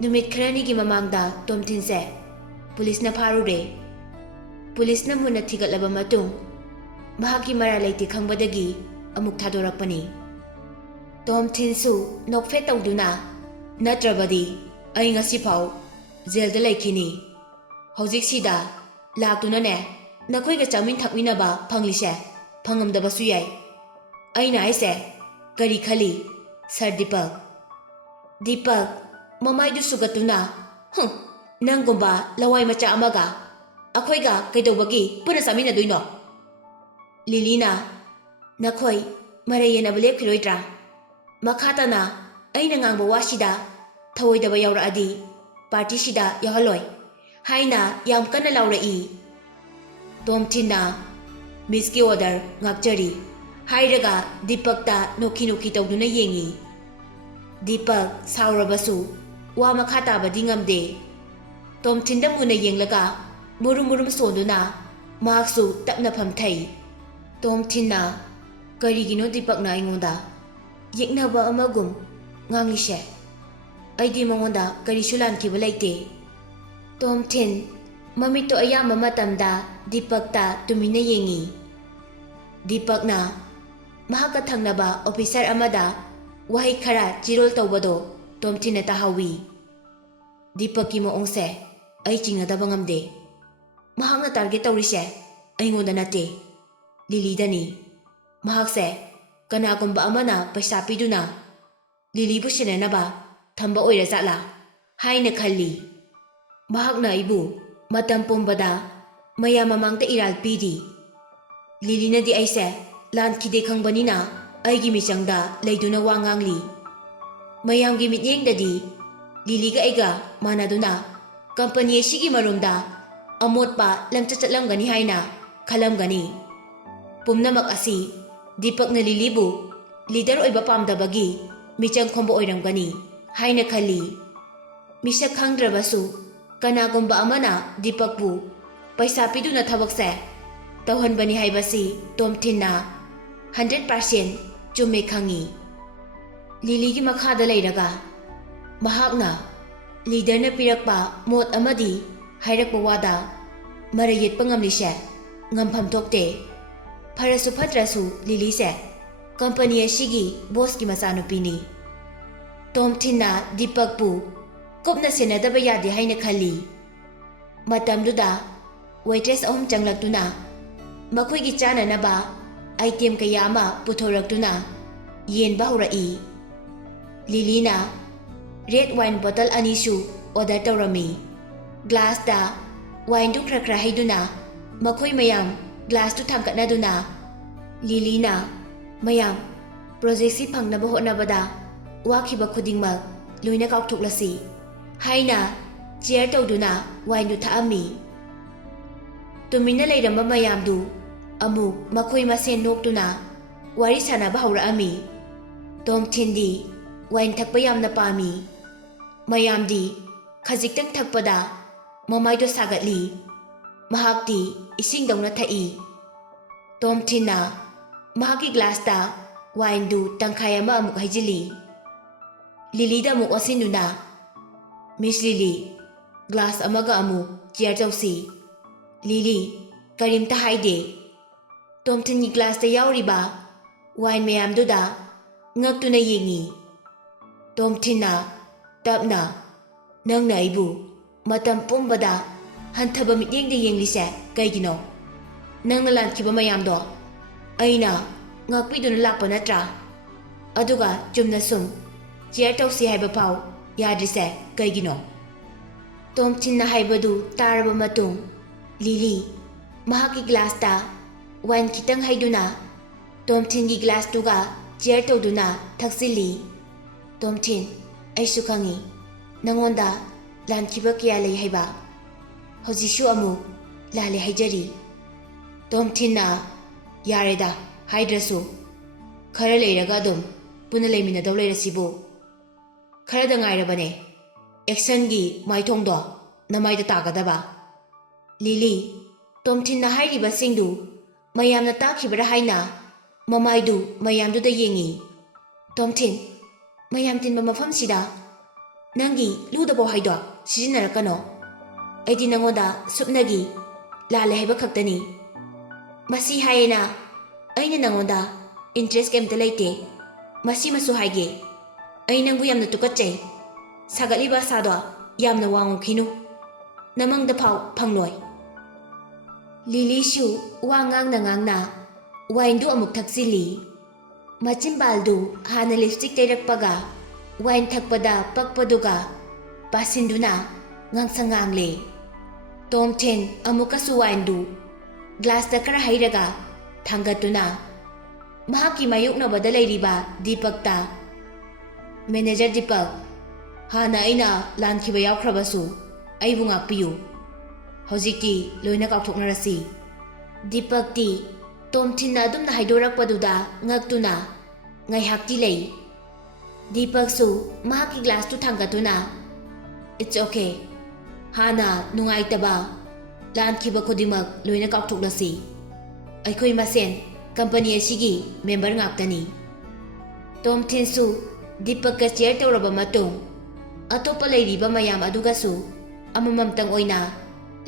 ꯅꯨꯃꯤꯠ ꯈꯔꯅꯤꯒꯤ ꯃꯃꯥꯡꯗ ꯇꯣꯝꯊꯤꯟꯁꯦ ꯄꯨꯂꯤꯁꯅ ꯐꯥꯔꯨꯔꯦ꯫ ꯄꯨꯂꯤꯁꯅ ꯃꯨꯟꯅ ꯊꯤꯒꯠꯂꯕ ꯃꯇꯨꯡ ꯃꯍꯥꯛꯀꯤ ꯃꯔꯥꯜ ꯂꯩꯇꯦ ꯈꯪꯕꯗꯒꯤ ꯑꯃꯨꯛ ꯊꯥꯗꯣꯔꯛꯄꯅꯤ꯫ ꯇꯣꯝꯊꯤꯟꯁꯨ ꯅꯣꯛꯐꯦꯠ ꯇꯧꯗꯨꯅ, ꯅꯠꯇ꯭ꯔꯕꯗꯤ ꯑꯩ ꯉꯁꯤꯐꯥꯎ ꯖꯦꯜꯗ ꯂꯩꯈꯤꯅꯤ꯫ ꯍꯧꯖꯤꯛꯁꯤꯗ ꯂꯥꯛꯇꯨꯅꯅꯦ ꯅꯈꯣꯏꯒ ꯆꯥꯃꯤꯟ ꯊꯛꯃꯤꯟꯅꯕ ꯐꯪꯂꯤꯁꯦ ꯐꯪꯉꯝꯗꯕꯁꯨ ꯌꯥꯏ꯫ ꯑꯩꯅ ꯍꯥꯏꯁꯦ ꯀꯔꯤ ꯈꯜꯂꯤ ꯁꯔ ꯗꯤꯄꯛ? ꯗꯤꯄꯛ ꯃꯃꯥꯏꯗꯨ ꯁꯨꯒꯠꯇꯨꯅ, ꯅꯪꯒꯨꯝꯕ ꯂꯋꯥꯏ ꯃꯆꯥ ꯑꯃꯒ ꯑꯩꯈꯣꯏꯒ ꯀꯩꯗꯧꯕꯒꯤ ꯄꯨꯟꯅ ꯆꯥꯃꯤꯟꯅꯗꯣꯏꯅꯣ? ꯂꯤꯂꯤꯅ, ꯅꯈꯣꯏ ꯃꯔꯩ ꯌꯦꯟꯅꯕ ꯂꯦꯞꯈꯤꯔꯣꯏꯗ꯭ꯔꯥ? ꯃꯈꯥ ꯇꯥꯅ ꯑꯩꯅ ꯉꯥꯡꯕ ꯋꯥꯁꯤꯗ ꯊꯧꯑꯣꯏꯗꯕ ꯌꯥꯎꯔꯛꯑꯗꯤ ꯄꯥꯔꯇꯤꯁꯤꯗ ꯌꯥꯎꯍꯜꯂꯣꯏ ꯍꯥꯏꯅ ꯌꯥꯝ ꯀꯟꯅ ꯂꯥꯎꯔꯛꯏ꯫ ꯇꯣꯝꯊꯤꯟꯅ ꯃꯤꯁꯀꯤ ꯑꯣꯔꯗꯔ ꯉꯥꯛꯆꯔꯤ ꯍꯥꯏꯔꯒ ꯗꯤꯄꯛꯇ ꯅꯣꯛꯈꯤ ꯅꯣꯛꯈꯤ ꯇꯧꯗꯨꯅ ꯌꯦꯡꯉꯤ꯫ ꯗꯤꯄꯛ ꯁꯥꯎꯔꯕꯁꯨ ꯋꯥ ꯃꯈꯥ ꯇꯥꯕꯗꯤ ꯉꯝꯗꯦ꯫ ꯇꯣꯝꯊꯤꯟꯗ ꯃꯨꯟꯅ ꯌꯦꯡꯂꯒ ꯃꯨꯔꯨꯝ ꯃꯨꯔꯨꯝ ꯁꯣꯟꯗꯨꯅ ꯃꯍꯥꯛꯁꯨ ꯇꯞꯅ ꯐꯝꯊꯩ꯫ ꯇꯣꯝꯊꯤꯟꯅ, ꯀꯔꯤꯒꯤꯅꯣ ꯗꯤꯄꯛꯅ ꯑꯩꯉꯣꯟꯗ ꯌꯦꯛꯅꯕ ꯑꯃꯒꯨꯝ ꯉꯥꯡꯂꯤꯁꯦ? ꯑꯩꯗꯤ ꯃꯉꯣꯟꯗ ꯀꯔꯤꯁꯨ ꯂꯥꯟꯈꯤꯕ ꯂꯩꯇꯦ꯫ ꯇꯣꯝꯊꯤꯟ ꯃꯃꯤꯠꯇꯨ ꯑꯌꯥꯝꯕ ꯃꯇꯝꯗ ꯗꯤꯄꯛꯇ ꯇꯨꯃꯤꯟꯅ ꯌꯦꯡꯉꯤ꯫ ꯗꯤꯄꯛꯅ ꯃꯍꯥꯛꯀ ꯊꯪꯅꯕ ꯑꯣꯐꯤꯁꯥꯔ ꯑꯃꯗ ꯋꯥꯍꯩ ꯈꯔ ꯆꯤꯔꯣꯜ ꯇꯧꯕꯗꯣ ꯇꯣꯝꯊꯤꯟꯅ ꯇꯥꯍꯧꯋꯤ꯫ ꯗꯤꯄꯛꯀꯤ ꯃꯑꯣꯡꯁꯦ ꯑꯩ ꯆꯤꯡꯅꯗꯕ ꯉꯝꯗꯦ꯫ ꯃꯍꯥꯛꯅ ꯇꯥꯔꯒꯦꯠ ꯇꯧꯔꯤꯁꯦ ꯑꯩꯉꯣꯟꯗ ꯅꯠꯇꯦ, ꯂꯤꯂꯤꯗꯅꯤ꯫ ꯃꯍꯥꯛꯁꯦ ꯀꯅꯥꯒꯨꯝꯕ ꯑꯃꯅ ꯄꯩꯁꯥ ꯄꯤꯗꯨꯅ ꯂꯤꯂꯤꯕꯨ ꯁꯦꯟꯅꯅꯕ ꯊꯝꯕ ꯑꯣꯏꯔꯖꯥꯠꯂꯥ ꯍꯥꯏꯅ ꯈꯜꯂꯤ꯫ ꯃꯍꯥꯛꯅ ꯑꯩꯕꯨ ꯃꯇꯝ ꯄꯨꯝꯕꯗ ꯃꯌꯥꯝ ꯃꯃꯥꯡꯗ ꯏꯔꯥꯜ ꯄꯤꯔꯤ꯫ ꯂꯤꯂꯤꯅꯗꯤ ꯑꯩꯁꯦ ꯂꯥꯟꯈꯤꯗꯦ ꯈꯪꯕꯅꯤꯅ ꯑꯩꯒꯤ ꯃꯤꯆꯪꯗ ꯂꯩꯗꯨꯅ ꯋꯥ ꯉꯥꯡꯂꯤ꯫ ꯃꯌꯥꯝꯒꯤ ꯃꯤꯠꯌꯦꯡꯗꯗꯤ ꯂꯤꯂꯤꯒ ꯑꯩꯒ ꯃꯥꯟꯅꯗꯨꯅ ꯀꯝꯄꯅꯤ ꯑꯁꯤꯒꯤ ꯃꯔꯨꯝꯗ ꯑꯃꯣꯠꯄ ꯂꯝꯆꯠ ꯆꯠꯂꯝꯒꯅꯤ ꯍꯥꯏꯅ ꯈꯜꯂꯝꯒꯅꯤ꯫ ꯄꯨꯝꯅꯃꯛ ꯑꯁꯤ ꯗꯤꯄꯛꯅ ꯂꯤꯂꯤꯕꯨ ꯂꯤꯗꯔ ꯑꯣꯏꯕ ꯄꯥꯝꯗꯕꯒꯤ ꯃꯤꯆꯪ ꯈꯣꯝꯕ ꯑꯣꯏꯔꯝꯒꯅꯤ ꯍꯥꯏꯅ ꯈꯜꯂꯤ꯫ ꯃꯤꯁꯛ ꯈꯪꯗ꯭ꯔꯕꯁꯨ ꯀꯅꯥꯒꯨꯝꯕ ꯑꯃꯅ ꯗꯤꯄꯛꯄꯨ ꯄꯩꯁꯥ ꯄꯤꯗꯨꯅ ꯊꯕꯛꯁꯦ ꯇꯧꯍꯟꯕꯅꯤ ꯍꯥꯏꯕꯁꯤ ꯇꯣꯝꯊꯤꯟꯅ 100% ꯆꯨꯝꯃꯦ ꯈꯪꯉꯤ꯫ ꯂꯤꯂꯤꯒꯤ ꯃꯈꯥꯗ ꯂꯩꯔꯒ ꯃꯍꯥꯛꯅ ꯂꯤꯗꯔꯅ ꯄꯤꯔꯛꯄ ꯃꯣꯠ ꯑꯃꯗꯤ ꯍꯥꯏꯔꯛꯄ ꯋꯥꯗ ꯃꯔꯩ ꯌꯦꯠꯄ ꯉꯝꯂꯤꯁꯦ ꯉꯝꯐꯝ ꯊꯣꯛꯇꯦ꯫ ꯐꯔꯁꯨ ꯐꯠꯇ꯭ꯔꯁꯨ ꯂꯤꯂꯤꯁꯦ ꯀꯝꯄꯅꯤ ꯑꯁꯤꯒꯤ ꯕꯣꯁꯀꯤ ꯃꯆꯥꯅꯨꯄꯤꯅꯤ꯫ ꯇꯣꯝꯊꯤꯟꯅ ꯗꯤꯄꯛꯄꯨ ꯀꯨꯞꯅ ꯁꯦꯟꯅꯗꯕ ꯌꯥꯗꯦ ꯍꯥꯏꯅ ꯈꯜꯂꯤ꯫ ꯃꯇꯝꯗꯨꯗ ꯋꯦꯇ꯭ꯔꯦꯁ 3 ꯆꯪꯂꯛꯇꯨꯅ ꯃꯈꯣꯏꯒꯤ ꯆꯥꯅꯅꯕ ꯑꯥꯏꯇꯦꯝ ꯀꯌꯥ ꯑꯃ ꯄꯨꯊꯣꯔꯛꯇꯨꯅ ꯌꯦꯟꯕ ꯍꯧꯔꯛꯏ꯫ ꯂꯤꯂꯤꯅ ꯔꯦꯗ ꯋꯥꯏꯟ ꯕꯣꯇꯜ 2ꯁꯨ ꯑꯣꯔꯗꯔ ꯇꯧꯔꯝꯃꯤ꯫ ꯒ꯭ꯂꯥꯁꯇ ꯋꯥꯏꯟꯗꯨ ꯈꯔ ꯈꯔ ꯍꯩꯗꯨꯅ ꯃꯈꯣꯏ ꯃꯌꯥꯝ ꯒ꯭ꯂꯥꯁꯇꯨ ꯊꯥꯡꯒꯠꯅꯗꯨꯅ ꯂꯤꯂꯤꯅ, ꯃꯌꯥꯝ ꯄ꯭ꯔꯣꯖꯦꯛꯁꯤ ꯐꯪꯅꯕ ꯍꯣꯠꯅꯕꯗ ꯋꯥꯈꯤꯕ ꯈꯨꯗꯤꯡꯃꯛ ꯂꯣꯏꯅ ꯀꯥꯎꯊꯣꯛꯂꯁꯤ ꯍꯥꯏꯅ ꯆꯤꯌꯔ ꯇꯧꯗꯨꯅ ꯋꯥꯏꯟꯗꯨ ꯊꯛꯑꯝꯃꯤ꯫ ꯇꯨꯃꯤꯟꯅ ꯂꯩꯔꯝꯕ ꯃꯌꯥꯝꯗꯨ ꯑꯃꯨꯛ ꯃꯈꯣꯏ ꯃꯁꯦꯟ ꯅꯣꯛꯇꯨꯅ ꯋꯥꯔꯤ ꯁꯥꯅꯕ ꯍꯧꯔꯛꯑꯝꯃꯤ꯫ ꯇꯣꯝꯊꯤꯟꯗꯤ ꯋꯥꯏꯟ ꯊꯛꯄ ꯌꯥꯝꯅ ꯄꯥꯝꯃꯤ꯫ ꯃꯌꯥꯝꯗꯤ ꯈꯖꯤꯛꯇꯪ ꯊꯛꯄꯗ ꯃꯃꯥꯏꯗꯣ ꯁꯥꯒꯠꯂꯤ꯫ ꯃꯍꯥꯛꯇꯤ ꯏꯁꯤꯡꯗꯧꯅ ꯊꯛꯏ꯫ ꯇꯣꯝꯊꯤꯟꯅ ꯃꯍꯥꯛꯀꯤ ꯒ꯭ꯂꯥꯁꯇ ꯋꯥꯏꯟꯗꯨ ꯇꯪꯈꯥꯏ ꯑꯃ ꯑꯃꯨꯛ ꯍꯩꯖꯤꯜꯂꯤ꯫ ꯂꯤꯂꯤꯗ ꯑꯃꯨꯛ ꯑꯣꯟꯁꯤꯟꯗꯨꯅ, ꯃꯤꯁ ꯂꯤꯂꯤ, ꯒ꯭ꯂꯥꯁ ꯑꯃꯒ ꯑꯃꯨꯛ ꯆꯤꯌꯔ ꯇꯧꯁꯤ꯫ ꯂꯤꯂꯤ ꯀꯔꯤꯝꯇ ꯍꯥꯏꯗꯦ꯫ ꯇꯣꯝꯊꯤꯟꯒꯤ ꯒ꯭ꯂꯥꯁꯇ ꯌꯥꯎꯔꯤꯕ ꯋꯥꯏꯟ ꯃꯌꯥꯝꯗꯨꯗ ꯉꯛꯇꯨꯅ ꯌꯦꯡꯉꯤ꯫ ꯇꯣꯝꯊꯤꯟꯅ ꯇꯞꯅ, ꯅꯪꯅ ꯑꯩꯕꯨ ꯃꯇꯝ ꯄꯨꯝꯕꯗ ꯍꯟꯊꯕ ꯃꯤꯠꯌꯦꯡꯗ ꯌꯦꯡꯂꯤꯁꯦ ꯀꯩꯒꯤꯅꯣ? ꯅꯪꯅ ꯂꯥꯟꯈꯤꯕ ꯃꯌꯥꯝꯗꯣ ꯑꯩꯅ ꯉꯥꯛꯄꯤꯗꯨꯅ ꯂꯥꯛꯄ ꯅꯠꯇ꯭ꯔꯥ? ꯑꯗꯨꯒ ꯆꯨꯝꯅ ꯁꯨꯝ ꯆꯤꯌꯔ ꯇꯧꯁꯤ ꯍꯥꯏꯕ ꯐꯥꯎ ꯌꯥꯗ꯭ꯔꯤꯁꯦ ꯀꯩꯒꯤꯅꯣ? ꯇꯣꯝꯊꯤꯟꯅ ꯍꯥꯏꯕꯗꯨ ꯇꯥꯔꯕ ꯃꯇꯨꯡ ꯂꯤꯂꯤ ꯃꯍꯥꯛꯀꯤ ꯒ꯭ꯂꯥꯁꯇ ꯋꯥꯏꯟ ꯈꯤꯇꯪ ꯍꯩꯗꯨꯅ ꯇꯣꯝꯊꯤꯟꯒꯤ ꯒ꯭ꯂꯥꯁꯇꯨꯒ ꯆꯤꯌꯔ ꯇꯧꯗꯨꯅ ꯊꯛꯆꯤꯜꯂꯤ꯫ ꯇꯣꯝꯊꯤꯟ, ꯑꯩꯁꯨ ꯈꯪꯉꯤ ꯅꯉꯣꯟꯗ ꯂꯥꯟꯈꯤꯕ ꯀꯌꯥ ꯂꯩ ꯍꯥꯏꯕ꯫ ꯍꯧꯖꯤꯛꯁꯨ ꯑꯃꯨꯛ ꯂꯥꯜꯂꯦ ꯍꯥꯏꯖꯔꯤ꯫ ꯇꯣꯝꯊꯤꯟꯅ ꯌꯥꯔꯦꯗ ꯍꯥꯏꯗ꯭ꯔꯁꯨ ꯈꯔ ꯂꯩꯔꯒ ꯑꯗꯨꯝ ꯄꯨꯟꯅ ꯂꯩꯃꯤꯟꯅꯗꯧ ꯂꯩꯔꯁꯤꯕꯨ꯫ ꯈꯔꯗ ꯉꯥꯏꯔꯕꯅꯦ ꯑꯦꯛꯁꯟꯒꯤ ꯃꯥꯏꯊꯣꯡꯗꯣ ꯅꯃꯥꯏꯗ ꯇꯥꯒꯗꯕ꯫ ꯂꯤꯂꯤ ꯇꯣꯝꯊꯤꯟꯅ ꯍꯥꯏꯔꯤꯕꯁꯤꯡꯗꯨ ꯃꯌꯥꯝꯅ ꯇꯥꯈꯤꯕ꯭ꯔꯥ ꯍꯥꯏꯅ ꯃꯃꯥꯏꯗꯨ ꯃꯌꯥꯝꯗꯨꯗ ꯌꯦꯡꯉꯤ꯫ ꯇꯣꯝꯊꯤꯟ, ꯃꯌꯥꯝ ꯇꯤꯟꯕ ꯃꯐꯝꯁꯤꯗ ꯅꯪꯒꯤ ꯂꯨꯗꯕ ꯋꯥꯍꯩꯗꯣ ꯁꯤꯖꯤꯟꯅꯔꯛꯀꯅꯣ꯫ ꯑꯩꯗꯤ ꯅꯪꯉꯣꯟꯗ ꯁꯨꯞꯅꯒꯤ ꯂꯥꯜꯂꯦ ꯍꯥꯏꯕ ꯈꯛꯇꯅꯤ꯫ ꯃꯁꯤ ꯍꯥꯏꯌꯦꯅ ꯑꯩꯅ ꯅꯪꯉꯣꯟꯗ ꯏꯟꯇꯔꯦꯁ ꯀꯩꯝꯇ ꯂꯩꯇꯦ꯫ ꯃꯁꯤꯃꯁꯨ ꯍꯥꯏꯒꯦ, ꯑꯩ ꯅꯪꯕꯨ ꯌꯥꯝꯅ ꯇꯨꯀꯠꯆꯩ꯫ ꯁꯥꯒꯠꯂꯤꯕ ꯑꯁꯥꯗꯣ ꯌꯥꯝꯅ ꯋꯥꯡꯉꯨꯈꯤꯅꯨ, ꯅꯃꯪꯗ ꯐꯥꯎ ꯐꯪꯂꯣꯏ꯫ ꯂꯤꯂꯤꯁꯨ ꯋꯥ ꯉꯥꯡꯅ ꯉꯥꯡꯅ ꯋꯥꯏꯟꯗꯨ ꯑꯃꯨꯛ ꯊꯛꯆꯤꯜꯂꯤ꯫ ꯃꯆꯤꯟꯕꯥꯜꯗꯨ ꯍꯥꯟꯅ ꯂꯤꯞꯁꯇꯤꯛ ꯇꯩꯔꯛꯄꯒ ꯋꯥꯏꯟ ꯊꯛꯄꯗ ꯄꯛꯄꯗꯨꯒ ꯄꯥꯁꯤꯟꯗꯨꯅ ꯉꯥꯡꯁꯪ ꯉꯥꯡꯂꯦ꯫ ꯇꯣꯝꯊꯤꯟ ꯑꯃꯨꯛꯀꯁꯨ ꯋꯥꯏꯟꯗꯨ ꯒ꯭ꯂꯥꯁꯇ ꯈꯔ ꯍꯩꯔꯒ ꯊꯥꯡꯒꯠꯇꯨꯅ ꯃꯍꯥꯛꯀꯤ ꯃꯥꯌꯣꯛꯅꯕꯗ ꯂꯩꯔꯤꯕ ꯗꯤꯄꯛꯇ, ꯃꯦꯅꯦꯖꯔ ꯗꯤꯄꯛ, ꯍꯥꯟꯅ ꯑꯩꯅ ꯂꯥꯟꯈꯤꯕ ꯌꯥꯎꯈ꯭ꯔꯕꯁꯨ ꯑꯩꯕꯨ ꯉꯥꯛꯄꯤꯌꯨ꯫ ꯍꯧꯖꯤꯛꯇꯤ ꯂꯣꯏꯅ ꯀꯥꯎꯊꯣꯛꯅꯔꯁꯤ꯫ ꯗꯤꯄꯛꯇꯤ ꯇꯣꯝꯊꯤꯟꯅ ꯑꯗꯨꯝꯅ ꯍꯥꯏꯗꯣꯔꯛꯄꯗꯨꯗ ꯉꯛꯇꯨꯅ ꯉꯥꯏꯍꯥꯛꯇꯤ ꯂꯩ꯫ ꯗꯤꯄꯛꯁꯨ ꯃꯍꯥꯛꯀꯤ ꯒ꯭ꯂꯥꯁꯇꯨ ꯊꯥꯡꯒꯠꯇꯨꯅ, "ꯏꯠꯁ ꯑꯣꯀꯦ, ꯍꯥꯟꯅ ꯅꯨꯡꯉꯥꯏꯇꯕ ꯂꯥꯟꯈꯤꯕ ꯈꯨꯗꯤꯡꯃꯛ ꯂꯣꯏꯅ ꯀꯥꯎꯊꯣꯛꯂꯁꯤ꯫ ꯑꯩꯈꯣꯏ ꯃꯁꯦꯟ ꯀꯝꯄꯅꯤ ꯑꯁꯤꯒꯤ ꯃꯦꯝꯕꯔ ꯉꯥꯛꯇꯅꯤ"꯫ ꯇꯣꯝꯊꯤꯟꯁꯨ ꯗꯤꯄꯛꯀ ꯆꯤꯌꯔ ꯇꯧꯔꯕ ꯃꯇꯨꯡ ꯑꯇꯣꯞꯄ ꯂꯩꯔꯤꯕ ꯃꯌꯥꯝ ꯑꯗꯨꯒꯁꯨ ꯑꯃꯃꯝꯇꯪ ꯑꯣꯏꯅ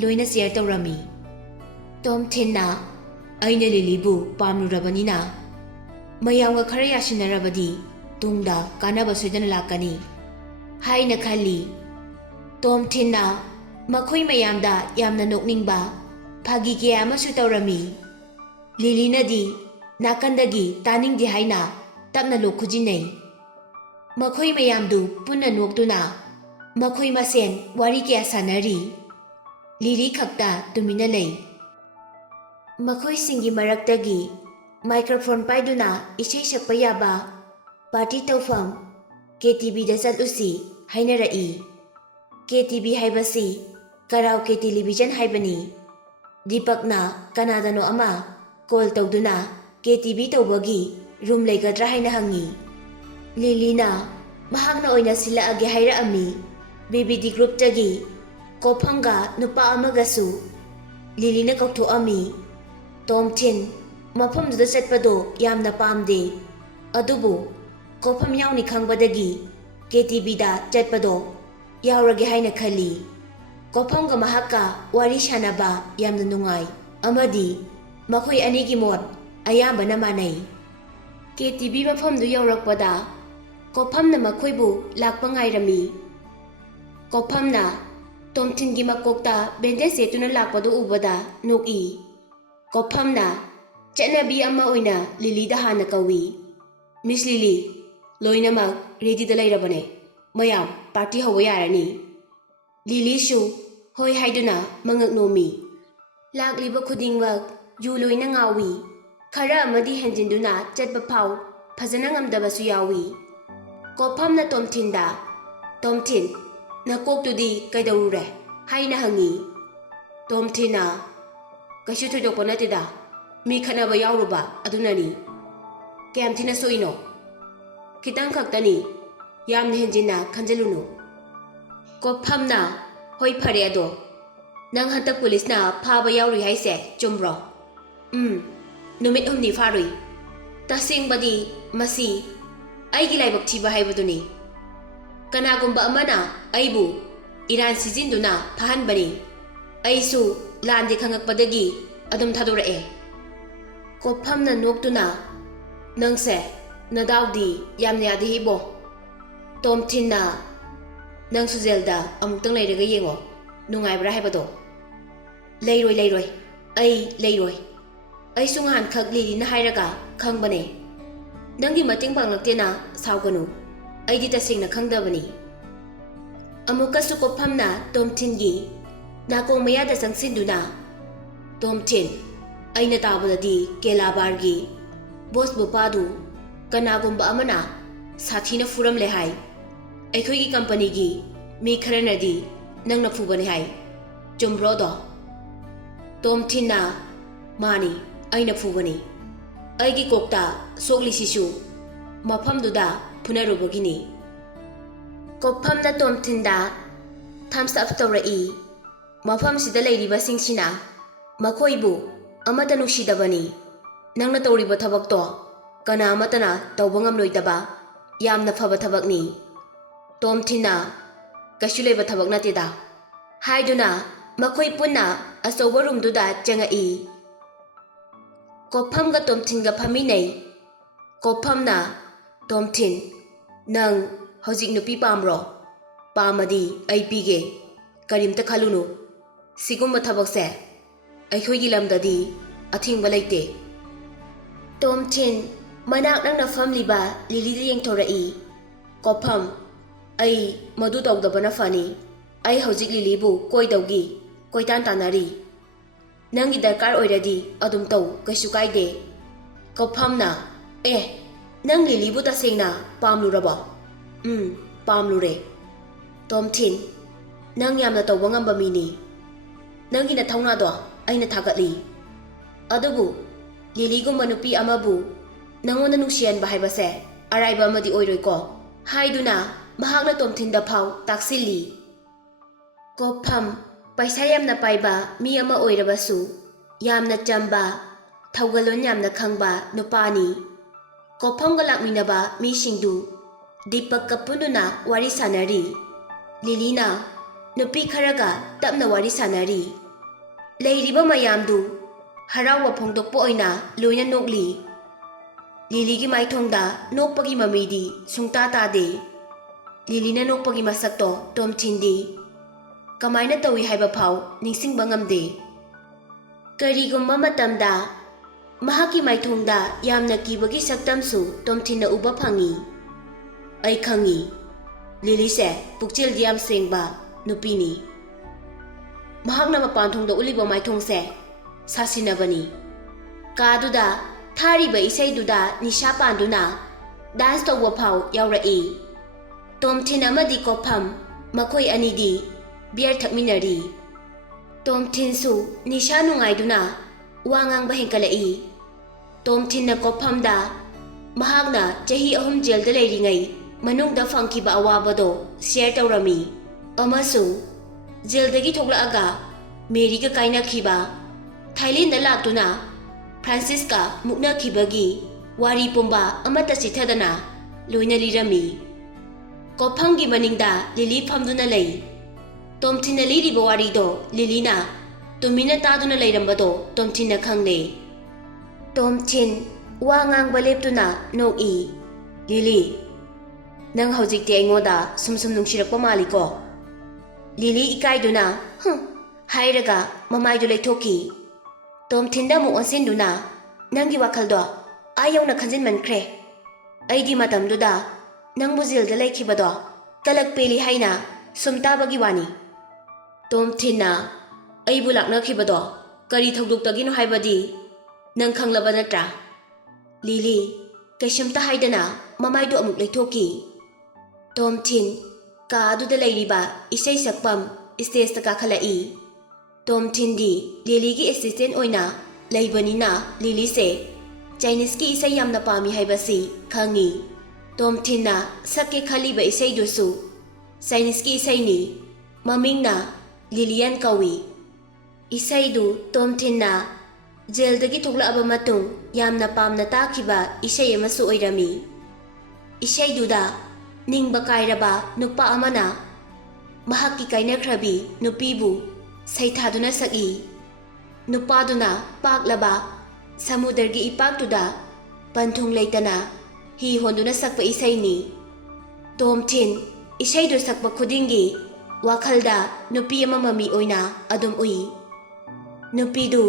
ꯂꯣꯏꯅ ꯆꯤꯌꯔ ꯇꯧꯔꯝꯃꯤ꯫ ꯇꯣꯝꯊꯤꯟꯅ "ꯑꯩꯅ ꯂꯤꯂꯤꯕꯨ ꯄꯥꯝꯂꯨꯔꯕꯅꯤꯅ ꯃꯌꯥꯝꯒ ꯈꯔ ꯌꯥꯁꯤꯟꯅꯔꯕꯗꯤ ꯇꯨꯡꯗ ꯀꯥꯟꯅꯕ ꯁꯣꯏꯗꯅ ꯂꯥꯛꯀꯅꯤ ꯍꯥꯏꯅ ꯈꯜꯂꯤ꯫ ꯇꯣꯝꯊꯤꯟꯅ ꯃꯈꯣꯏ ꯃꯌꯥꯝꯗ ꯌꯥꯝꯅ ꯅꯣꯛꯅꯤꯡꯕ ꯐꯥꯒꯤ ꯀꯌꯥ ꯑꯃꯁꯨ ꯇꯧꯔꯝꯃꯤ꯫ ꯂꯤꯂꯤꯅꯗꯤ ꯅꯥꯀꯟꯗꯒꯤ ꯇꯥꯅꯤꯡꯗꯦ ꯍꯥꯏꯅ ꯇꯞꯅ ꯂꯣꯛ ꯈꯨꯖꯤꯟꯅꯩ꯫ ꯃꯈꯣꯏ ꯃꯌꯥꯝꯗꯨ ꯄꯨꯟꯅ ꯅꯣꯛꯇꯨꯅ ꯃꯈꯣꯏ ꯃꯁꯦꯟ ꯋꯥꯔꯤ ꯀꯌꯥ ꯁꯥꯟꯅꯔꯤ꯫ ꯂꯤꯂꯤ ꯈꯛꯇ ꯇꯨꯃꯤꯟꯅ ꯂꯩ꯫ ꯃꯈꯣꯏꯁꯤꯡꯒꯤ ꯃꯔꯛꯇꯒꯤ ꯃꯥꯏꯀ꯭ꯔꯣꯐꯣꯟ ꯄꯥꯏꯗꯨꯅ ꯏꯁꯩ ꯁꯛꯄ ꯌꯥꯕ ꯄꯥꯔꯇꯤ ꯇꯧꯐꯝ KTVꯗ ꯆꯠꯂꯨꯁꯤ ꯍꯥꯏꯅꯔꯛꯏ꯫ KTV ꯍꯥꯏꯕꯁꯤ ꯀꯔꯥꯎꯀꯦ ꯇꯦꯂꯤꯚꯤꯖꯟ ꯍꯥꯏꯕꯅꯤ꯫ ꯗꯤꯄꯛꯅ ꯀꯅꯥꯗꯅꯣ ꯑꯃ ꯀꯣꯜ ꯇꯧꯗꯨꯅ KTV ꯇꯧꯕꯒꯤ ꯔꯨꯝ ꯂꯩꯒꯗ꯭ꯔꯥ ꯍꯥꯏꯅ ꯍꯪꯉꯤ꯫ ꯂꯤꯂꯤꯅ ꯃꯍꯥꯛꯅ ꯑꯣꯏꯅ ꯁꯤꯜꯂꯛꯑꯒꯦ ꯍꯥꯏꯔꯛꯑꯝꯃꯤ꯫ BBD ꯒ꯭ꯔꯨꯞꯇꯒꯤ ꯀꯣꯐꯝꯒ ꯅꯨꯄꯥ ꯑꯃꯒꯁꯨ ꯂꯤꯂꯤꯅ ꯀꯧꯊꯣꯛꯑꯝꯃꯤ꯫ ꯇꯣꯝꯊꯤꯟ ꯃꯐꯝꯗꯨꯗ ꯆꯠꯄꯗꯣ ꯌꯥꯝꯅ ꯄꯥꯝꯗꯦ, ꯑꯗꯨꯕꯨ ꯀꯣꯐꯝ ꯌꯥꯎꯅꯤ ꯈꯪꯕꯗꯒꯤ KTVꯗ ꯆꯠꯄꯗꯣ ꯌꯥꯎꯔꯒꯦ ꯍꯥꯏꯅ ꯈꯜꯂꯤ꯫ ꯀꯣꯐꯝꯒ ꯃꯍꯥꯛꯀ ꯋꯥꯔꯤ ꯁꯥꯟꯅꯕ ꯌꯥꯝꯅ ꯅꯨꯡꯉꯥꯏ ꯑꯃꯗꯤ ꯃꯈꯣꯏ ꯑꯅꯤꯒꯤ ꯃꯣꯠ ꯑꯌꯥꯝꯕꯅ ꯃꯥꯟꯅꯩ꯫ KTV ꯃꯐꯝꯗꯨ ꯌꯧꯔꯛꯄꯗ ꯀꯣꯐꯝꯅ ꯃꯈꯣꯏꯕꯨ ꯂꯥꯛꯄ ꯉꯥꯏꯔꯝꯃꯤ꯫ ꯀꯣꯐꯝꯅ ꯇꯣꯝꯊꯤꯟꯒꯤ ꯃꯀꯣꯛꯇ ꯕꯦꯟꯗꯦꯖ ꯌꯦꯠꯇꯨꯅ ꯂꯥꯛꯄꯗꯨ ꯎꯕꯗ ꯅꯣꯛꯏ꯫ ꯀꯣꯐꯝꯅ ꯆꯠꯅꯕꯤ ꯑꯃ ꯑꯣꯏꯅ ꯂꯤꯂꯤꯗ ꯍꯥꯟꯅ ꯀꯧꯏ꯫ "ꯃꯤꯁ ꯂꯤꯂꯤ, ꯂꯣꯏꯅꯃꯛ ꯔꯦꯗꯤꯗ ꯂꯩꯔꯕꯅꯦ, ꯃꯌꯥꯝ ꯄꯥꯔꯇꯤ ꯍꯧꯕ ꯌꯥꯔꯅꯤ"꯫ ꯂꯤꯂꯤꯁꯨ ꯍꯣꯏ ꯍꯥꯏꯗꯨꯅ ꯃꯉꯛ ꯅꯣꯝꯃꯤ꯫ ꯂꯥꯛꯂꯤꯕ ꯈꯨꯗꯤꯡꯃꯛ ꯌꯨ ꯂꯣꯏꯅ ꯉꯥꯎꯏ꯫ ꯈꯔ ꯑꯃꯗꯤ ꯍꯦꯟꯖꯤꯟꯗꯨꯅ ꯆꯠꯄ ꯐꯥꯎ ꯐꯖꯅ ꯉꯝꯗꯕꯁꯨ ꯌꯥꯎꯏ꯫ ꯀꯣꯐꯝꯅ ꯇꯣꯝꯊꯤꯟꯗ "ꯇꯣꯝꯊꯤꯟ, ꯅꯀꯣꯛꯇꯨꯗꯤ ꯀꯩꯗꯧꯔꯨꯔꯦ" ꯍꯥꯏꯅ ꯍꯪꯉꯤ꯫ ꯇꯣꯝꯊꯤꯟꯅ "ꯀꯩꯁꯨ ꯊꯣꯏꯗꯣꯛꯄ ꯅꯠꯇꯦꯗ, ꯃꯤ ꯈꯠꯅꯕ ꯌꯥꯎꯔꯨꯕ ꯑꯗꯨꯅꯅꯤ꯫ ꯀꯌꯥꯝ ꯊꯤꯅ ꯁꯣꯛꯏꯅꯣ? ꯈꯤꯇꯪ ꯈꯛꯇꯅꯤ, ꯌꯥꯝꯅ ꯍꯦꯟꯖꯤꯟꯅ ꯈꯟꯖꯤꯜꯂꯨꯅꯨ"꯫ ꯀꯣꯐꯝꯅ "ꯍꯣꯏ ꯐꯔꯦ, ꯑꯗꯣ ꯅꯪ ꯍꯟꯇꯛ ꯄꯨꯂꯤꯁꯅ ꯐꯥꯕ ꯌꯥꯎꯔꯨꯏ ꯍꯥꯏꯁꯦ ꯆꯨꯝꯕ꯭ꯔꯣ"꯫ ꯅꯨꯃꯤꯠ 8 ꯐꯥꯔꯨꯏ꯫ ꯇꯁꯦꯡꯕꯗꯤ ꯃꯁꯤ ꯑꯩꯒꯤ ꯂꯥꯏꯕꯛ ꯊꯤꯕ ꯍꯥꯏꯕꯗꯨꯅꯤ꯫ ꯀꯅꯥꯒꯨꯝꯕ ꯑꯃꯅ ꯑꯩꯕꯨ ꯏꯔꯥꯟ ꯁꯤꯖꯤꯟꯗꯨꯅ ꯐꯥꯍꯟꯕꯅꯤ꯫ ꯑꯩꯁꯨ ꯂꯥꯟꯗꯦ ꯈꯪꯉꯛꯄꯗꯒꯤ ꯑꯗꯨꯝ ꯊꯥꯗꯣꯔꯛꯑꯦ"꯫ ꯀꯣꯐꯝꯅ ꯅꯣꯛꯇꯨꯅ "ꯅꯪꯁꯦ ꯅꯗꯥꯎꯗꯤ ꯌꯥꯝꯅ ꯌꯥꯗꯦ ꯏꯕꯣ". ꯇꯣꯝꯊꯤꯟꯅ "ꯅꯪꯁꯨ ꯖꯦꯜꯗ ꯑꯃꯨꯛꯇꯪ ꯂꯩꯔꯒ ꯌꯦꯡꯉꯣ, ꯅꯨꯡꯉꯥꯏꯕ꯭ꯔꯥ ꯍꯥꯏꯕꯗꯣ"꯫ "ꯂꯩꯔꯣꯏ, ꯑꯩ ꯂꯩꯔꯣꯏ. ꯑꯩꯁꯨ ꯉꯍꯥꯟꯈꯛ ꯂꯤꯂꯤꯅ ꯍꯥꯏꯔꯒ ꯈꯪꯕꯅꯦ. ꯅꯪꯒꯤ ꯃꯇꯦꯡ ꯄꯥꯡꯂꯛꯇꯦꯅ ꯁꯥꯎꯒꯅꯨ, ꯑꯩꯗꯤ ꯇꯁꯦꯡꯅ ꯈꯪꯗꯕꯅꯤ"꯫ ꯑꯃꯨꯛꯀꯁꯨ ꯀꯣꯐꯝꯅ ꯇꯣꯝꯊꯤꯟꯒꯤ ꯅꯥꯀꯣꯡ ꯃꯌꯥꯗ ꯆꯪꯁꯤꯟꯗꯨꯅ "ꯇꯣꯝꯊꯤꯟ, ꯑꯩꯅ ꯇꯥꯕꯗꯗꯤ ꯀꯦꯂꯥꯕꯥꯔꯒꯤ ꯕꯣꯁ ꯕꯨꯄꯥꯗꯨ ꯀꯅꯥꯒꯨꯝꯕ ꯑꯃꯅ ꯁꯥꯊꯤꯅ ꯐꯨꯔꯝꯂꯦ ꯍꯥꯏ꯫ ꯑꯩꯈꯣꯏꯒꯤ ꯀꯝꯄꯅꯤꯒꯤ ꯃꯤ ꯈꯔꯅꯗꯤ ꯅꯪꯅ ꯐꯨꯕꯅꯤ ꯍꯥꯏ, ꯆꯨꯝꯕ꯭ꯔꯣ ꯑꯗꯣ"꯫ ꯇꯣꯝꯊꯤꯟꯅ "ꯃꯥꯅꯤ, ꯑꯩꯅ ꯐꯨꯕꯅꯤ. ꯑꯩꯒꯤ ꯀꯣꯛꯇ ꯁꯣꯛꯂꯤꯁꯤꯁꯨ ꯃꯐꯝꯗꯨꯗ ꯐꯨꯅꯔꯨꯕꯒꯤꯅꯤ"꯫ ꯀꯣꯐꯝꯅ ꯇꯣꯝꯊꯤꯟꯗ ꯊꯝꯁ ꯑꯞ ꯇꯧꯔꯛꯏ꯫ ꯃꯐꯝꯁꯤꯗ ꯂꯩꯔꯤꯕꯁꯤꯡꯁꯤꯅ ꯃꯈꯣꯏꯕꯨ ꯑꯃꯠꯇ ꯅꯨꯡꯁꯤꯗꯕꯅꯤ꯫ ꯅꯪꯅ ꯇꯧꯔꯤꯕ ꯊꯕꯛꯇꯣ ꯀꯅꯥ ꯑꯃꯠꯇꯅ ꯇꯧꯕ ꯉꯝꯂꯣꯏꯗꯕ ꯌꯥꯝꯅ ꯐꯕ ꯊꯕꯛꯅꯤ꯫ ꯇꯣꯝꯊꯤꯟꯅ ꯀꯩꯁꯨ ꯂꯩꯕ ꯊꯕꯛ ꯅꯠꯇꯦꯗ ꯍꯥꯏꯗꯨꯅ ꯃꯈꯣꯏ ꯄꯨꯟꯅ ꯑꯆꯧꯕ ꯔꯨꯝꯗꯨꯗ ꯆꯪꯉꯛꯏ꯫ ꯀꯣꯐꯝꯒ ꯇꯣꯝꯊꯤꯟꯒ ꯐꯝꯃꯤꯟꯅꯩ꯫ ꯀꯣꯐꯝꯅ ꯇꯣꯝꯊꯤꯟ, ꯅꯪ ꯍꯧꯖꯤꯛ ꯅꯨꯄꯤ ꯄꯥꯝꯕ꯭ꯔꯣ? ꯄꯥꯝꯃꯗꯤ ꯑꯩ ꯄꯤꯒꯦ, ꯀꯔꯤꯝꯇ ꯈꯜꯂꯨꯅꯨ꯫ ꯁꯤꯒꯨꯝꯕ ꯊꯕꯛꯁꯦ ꯑꯩꯈꯣꯏꯒꯤ ꯂꯝꯗꯗꯤ ꯑꯊꯤꯡꯕ ꯂꯩꯇꯦ꯫ ꯇꯣꯝꯊꯤꯟ ꯃꯅꯥꯛ ꯅꯛꯅ ꯐꯝꯂꯤꯕ ꯂꯤꯂꯤꯗ ꯌꯦꯡꯊꯣꯔꯛꯏ꯫ ꯀꯣꯐꯝ, ꯑꯩ ꯃꯗꯨ ꯇꯧꯗꯕꯅ ꯐꯅꯤ꯫ ꯑꯩ ꯍꯧꯖꯤꯛ ꯂꯤꯂꯤꯕꯨ ꯀꯣꯏꯗꯧꯒꯤ ꯀꯣꯏꯇꯥꯟ ꯇꯥꯟꯅꯔꯤ꯫ ꯅꯪꯒꯤ ꯗꯔꯀꯥꯔ ꯑꯣꯏꯔꯗꯤ ꯑꯗꯨꯝ ꯇꯧ, ꯀꯩꯁꯨ ꯀꯥꯏꯗꯦ꯫ ꯀꯣꯐꯝꯅ, ꯅꯪ ꯂꯤꯂꯤꯕꯨ ꯇꯁꯦꯡꯅ ꯄꯥꯝꯂꯨꯔꯕꯣ? ꯄꯥꯝꯂꯨꯔꯦ꯫ ꯇꯣꯝꯊꯤꯟ, ꯅꯪ ꯌꯥꯝꯅ ꯇꯧꯕ ꯉꯝꯕ ꯃꯤꯅꯤ꯫ ꯅꯪꯒꯤ ꯅꯊꯧꯅꯥꯗꯣ ꯑꯩꯅ ꯊꯥꯒꯠꯂꯤ꯫ ꯑꯗꯨꯕꯨ ꯂꯤꯂꯤꯒꯨꯝꯕ ꯅꯨꯄꯤ ꯑꯃꯕꯨ ꯅꯪꯉꯣꯟꯗ ꯅꯨꯡꯁꯤꯍꯟꯕ ꯍꯥꯏꯕꯁꯦ ꯑꯔꯥꯏꯕ ꯑꯃꯗꯤ ꯑꯣꯏꯔꯣꯏꯀꯣ ꯍꯥꯏꯗꯨꯅ ꯃꯍꯥꯛꯅ ꯇꯣꯝꯊꯤꯟꯗ ꯐꯥꯎ ꯇꯥꯛꯁꯤꯜꯂꯤ꯫ ꯀꯣꯐꯝ ꯄꯩꯁꯥ ꯌꯥꯝꯅ ꯄꯥꯏꯕ ꯃꯤ ꯑꯃ ꯑꯣꯏꯔꯕꯁꯨ ꯌꯥꯝꯅ ꯆꯝꯕ, ꯊꯧꯒꯜꯂꯣꯟ ꯌꯥꯝꯅ ꯈꯪꯕ ꯅꯨꯄꯥꯅꯤ꯫ ꯀꯣꯐꯝꯒ ꯂꯥꯛꯃꯤꯟꯅꯕ ꯃꯤꯁꯤꯡꯗꯨ ꯗꯤꯄꯛꯀ ꯄꯨꯟꯗꯨꯅ ꯋꯥꯔꯤ ꯁꯥꯟꯅꯔꯤ꯫ ꯂꯤꯂꯤꯅ ꯅꯨꯄꯤ ꯈꯔꯒ ꯇꯞꯅ ꯋꯥꯔꯤ ꯁꯥꯟꯅꯔꯤ꯫ ꯂꯩꯔꯤꯕ ꯃꯌꯥꯝꯗꯨ ꯍꯔꯥꯎꯕ ꯐꯣꯡꯗꯣꯛꯄ ꯑꯣꯏꯅ ꯂꯣꯏꯅ ꯅꯣꯛꯂꯤ꯫ ꯂꯤꯂꯤꯒꯤ ꯃꯥꯏꯊꯣꯡꯗ ꯅꯣꯛꯄꯒꯤ ꯃꯃꯤꯗꯤ ꯁꯨꯡꯇꯥ ꯇꯥꯗꯦ꯫ ꯂꯤꯂꯤꯅ ꯅꯣꯛꯄꯒꯤ ꯃꯁꯛꯇꯣ ꯇꯣꯝꯊꯤꯟꯗꯤ ꯀꯃꯥꯏꯅ ꯇꯧꯏ ꯍꯥꯏꯕ ꯐꯥꯎ ꯅꯤꯡꯁꯤꯡꯕ ꯉꯝꯗꯦ꯫ ꯀꯔꯤꯒꯨꯝꯕ ꯃꯇꯝꯗ ꯃꯍꯥꯛꯀꯤ ꯃꯥꯏꯊꯣꯡꯗ ꯌꯥꯝꯅ ꯀꯤꯕꯒꯤ ꯁꯛꯇꯝꯁꯨ ꯇꯣꯝꯊꯤꯟꯅ ꯎꯕ ꯐꯪꯏ꯫ ꯑꯩ ꯈꯪꯏ, ꯂꯤꯂꯤꯁꯦ ꯄꯨꯛꯆꯦꯜꯗꯤ ꯌꯥꯝ ꯁꯦꯡꯕ ꯅꯨꯄꯤꯅꯤ꯫ ꯃꯍꯥꯛꯅ ꯃꯄꯥꯟꯊꯣꯡꯗ ꯎꯠꯂꯤꯕ ꯃꯥꯏꯊꯣꯡꯁꯦ ꯁꯥꯁꯤꯟꯅꯕꯅꯤ꯫ ꯀꯥꯗꯨꯗ ꯊꯥꯔꯤꯕ ꯏꯁꯩꯗꯨꯗ ꯅꯤꯁꯥ ꯄꯥꯟꯗꯨꯅ ꯗꯥꯟꯁ ꯇꯧꯕ ꯐꯥꯎ ꯌꯥꯎꯔꯛꯏ꯫ ꯇꯣꯝꯊꯤꯟ ꯑꯃꯗꯤ ꯀꯣꯐꯝ ꯃꯈꯣꯏ ꯑꯅꯤꯗꯤ ꯕꯤꯌꯔ ꯊꯛꯃꯤꯟꯅꯔꯤ꯫ ꯇꯣꯝꯊꯤꯟꯁꯨ ꯅꯤꯁꯥ ꯅꯨꯡꯉꯥꯏꯗꯨꯅ ꯋꯥ ꯉꯥꯡꯕ ꯍꯦꯟꯀꯠꯂꯛꯏ꯫ ꯇꯣꯝꯊꯤꯟꯅ ꯀꯣꯐꯝꯗ ꯃꯍꯥꯛꯅ ꯆꯍꯤ 3 ꯖꯦꯜꯗ ꯂꯩꯔꯤꯉꯩ ꯃꯅꯨꯡꯗ ꯐꯪꯈꯤꯕ ꯑꯋꯥꯕꯗꯣ ꯁꯦꯌꯔ ꯇꯧꯔꯝꯃꯤ ꯑꯃꯁꯨꯡ ꯖꯦꯜꯗꯒꯤ ꯊꯣꯛꯂꯛꯑꯒ ꯃꯦꯔꯤꯒ ꯀꯥꯏꯅꯈꯤꯕ, ꯊꯥꯏꯂꯦꯟꯗ ꯂꯥꯛꯇꯨꯅ ꯐ꯭ꯔꯥꯟꯁꯤꯁꯀ ꯃꯨꯛꯅꯈꯤꯕꯒꯤ ꯋꯥꯔꯤ ꯄꯨꯝꯕ ꯑꯃꯠꯇ ꯆꯤꯊꯗꯅ ꯂꯣꯏꯅ ꯂꯤꯔꯝꯃꯤ꯫ ꯀꯣꯐꯝꯒꯤ ꯃꯅꯤꯡꯗ ꯂꯤꯂꯤ ꯐꯝꯗꯨꯅ ꯂꯩ꯫ ꯇꯣꯝꯊꯤꯟꯅ ꯂꯤꯔꯤꯕ ꯋꯥꯔꯤꯗꯣ ꯂꯤꯂꯤꯅ ꯇꯨꯃꯤꯟꯅ ꯇꯥꯗꯨꯅ ꯂꯩꯔꯝꯕꯗꯣ ꯇꯣꯝꯊꯤꯟꯅ ꯈꯪꯂꯦ꯫ ꯇꯣꯝꯊꯤꯟ ꯋꯥ ꯉꯥꯡꯕ ꯂꯦꯞꯇꯨꯅ ꯅꯣꯛꯏ꯫ ꯂꯤꯂꯤ, ꯅꯪ ꯍꯧꯖꯤꯛꯇꯤ ꯑꯩꯉꯣꯟꯗ ꯁꯨꯝ ꯅꯨꯡꯁꯤꯔꯛꯄ ꯃꯥꯜꯂꯤꯀꯣ? ꯂꯤꯂꯤ ꯏꯀꯥꯏꯗꯨꯅ ꯍꯥꯏꯔꯒ ꯃꯃꯥꯏꯗꯨ ꯂꯩꯊꯣꯛꯈꯤ꯫ ꯇꯣꯝꯊꯤꯟꯗ ꯑꯃꯨꯛ ꯑꯣꯟꯁꯤꯟꯗꯨꯅ, ꯅꯪꯒꯤ ꯋꯥꯈꯜꯗꯣ ꯌꯧꯅ ꯈꯟꯖꯤꯟꯃꯟꯈ꯭ꯔꯦ꯫ ꯑꯩꯗꯤ ꯃꯇꯝꯗꯨꯗ ꯅꯪꯕꯨ ꯖꯦꯜꯗ ꯂꯩꯈꯤꯕꯗꯣ ꯀꯂꯛ ꯄꯦꯜꯂꯤ ꯍꯥꯏꯅ ꯁꯨꯝ ꯇꯥꯕꯒꯤ ꯋꯥꯅꯤ꯫ ꯇꯣꯝꯊꯤꯟꯅ ꯑꯩꯕꯨ ꯂꯥꯛꯅꯈꯤꯕꯗꯣ ꯀꯔꯤ ꯊꯧꯗꯣꯛꯇꯒꯤꯅꯣ ꯍꯥꯏꯕꯗꯤ ꯅꯪ ꯈꯪꯂꯕ ꯅꯠꯇ꯭ꯔꯥ? ꯂꯤꯂꯤ ꯀꯩꯁꯨꯝꯇ ꯍꯥꯏꯗꯅ ꯃꯃꯥꯏꯗꯨ ꯑꯃꯨꯛ ꯂꯩꯊꯣꯛꯈꯤ꯫ ꯇꯣꯝꯊꯤꯟ ꯀꯥ ꯑꯗꯨꯗ ꯂꯩꯔꯤꯕ ꯏꯁꯩ ꯁꯛꯐꯝ ꯁ꯭ꯇꯦꯖꯇ ꯀꯥꯈꯠꯂꯛꯏ꯫ ꯇꯣꯝꯊꯤꯟꯗꯤ ꯂꯤꯂꯤꯒꯤ ꯑꯦꯁꯤꯁꯇꯦꯟ ꯑꯣꯏꯅ ꯂꯩꯕꯅꯤꯅ ꯂꯤꯂꯤꯁꯦ ꯆꯥꯏꯅꯤꯁꯀꯤ ꯏꯁꯩ ꯌꯥꯝꯅ ꯄꯥꯝꯃꯤ ꯍꯥꯏꯕꯁꯤ ꯈꯪꯏ꯫ ꯇꯣꯝꯊꯤꯟꯅ ꯁꯛꯀꯦ ꯈꯜꯂꯤꯕ ꯏꯁꯩꯗꯨꯁꯨ ꯆꯥꯏꯅꯤꯁꯀꯤ ꯏꯁꯩꯅꯤ, ꯃꯃꯤꯡꯅ ꯂꯤꯂꯤꯌꯟ ꯀꯧꯏ꯫ ꯏꯁꯩꯗꯨ ꯇꯣꯝꯊꯤꯟꯅ ꯖꯦꯜꯗꯒꯤ ꯊꯣꯛꯂꯛꯑꯕ ꯃꯇꯨꯡ ꯌꯥꯝꯅ ꯄꯥꯝꯅ ꯇꯥꯈꯤꯕ ꯏꯁꯩ ꯑꯃꯁꯨ ꯑꯣꯏꯔꯝꯃꯤ꯫ ꯏꯁꯩꯗꯨꯗ ꯅꯤꯡꯕ ꯀꯥꯏꯔꯕ ꯅꯨꯄꯥ ꯑꯃꯅ ꯃꯍꯥꯛꯀꯤ ꯀꯥꯏꯅꯈ꯭ꯔꯕꯤ ꯅꯨꯄꯤꯕꯨ ꯁꯩꯊꯥꯗꯨꯅ ꯁꯛꯏ꯫ ꯅꯨꯄꯥꯗꯨꯅ ꯄꯥꯛꯂꯕ ꯁꯃꯨꯗ꯭ꯔꯒꯤ ꯏꯄꯥꯛꯇꯨꯗ ꯄꯟꯊꯨꯡ ꯂꯩꯇꯅ ꯍꯤ ꯍꯣꯟꯗꯨꯅ ꯁꯛꯄ ꯏꯁꯩꯅꯤ꯫ ꯇꯣꯝꯊꯤꯟ ꯏꯁꯩꯗꯨ ꯁꯛꯄ ꯈꯨꯗꯤꯡꯒꯤ ꯋꯥꯈꯜꯗ ꯅꯨꯄꯤ ꯑꯃ ꯃꯃꯤ ꯑꯣꯏꯅ ꯑꯗꯨꯝ ꯎꯏ꯫ ꯅꯨꯄꯤꯗꯨ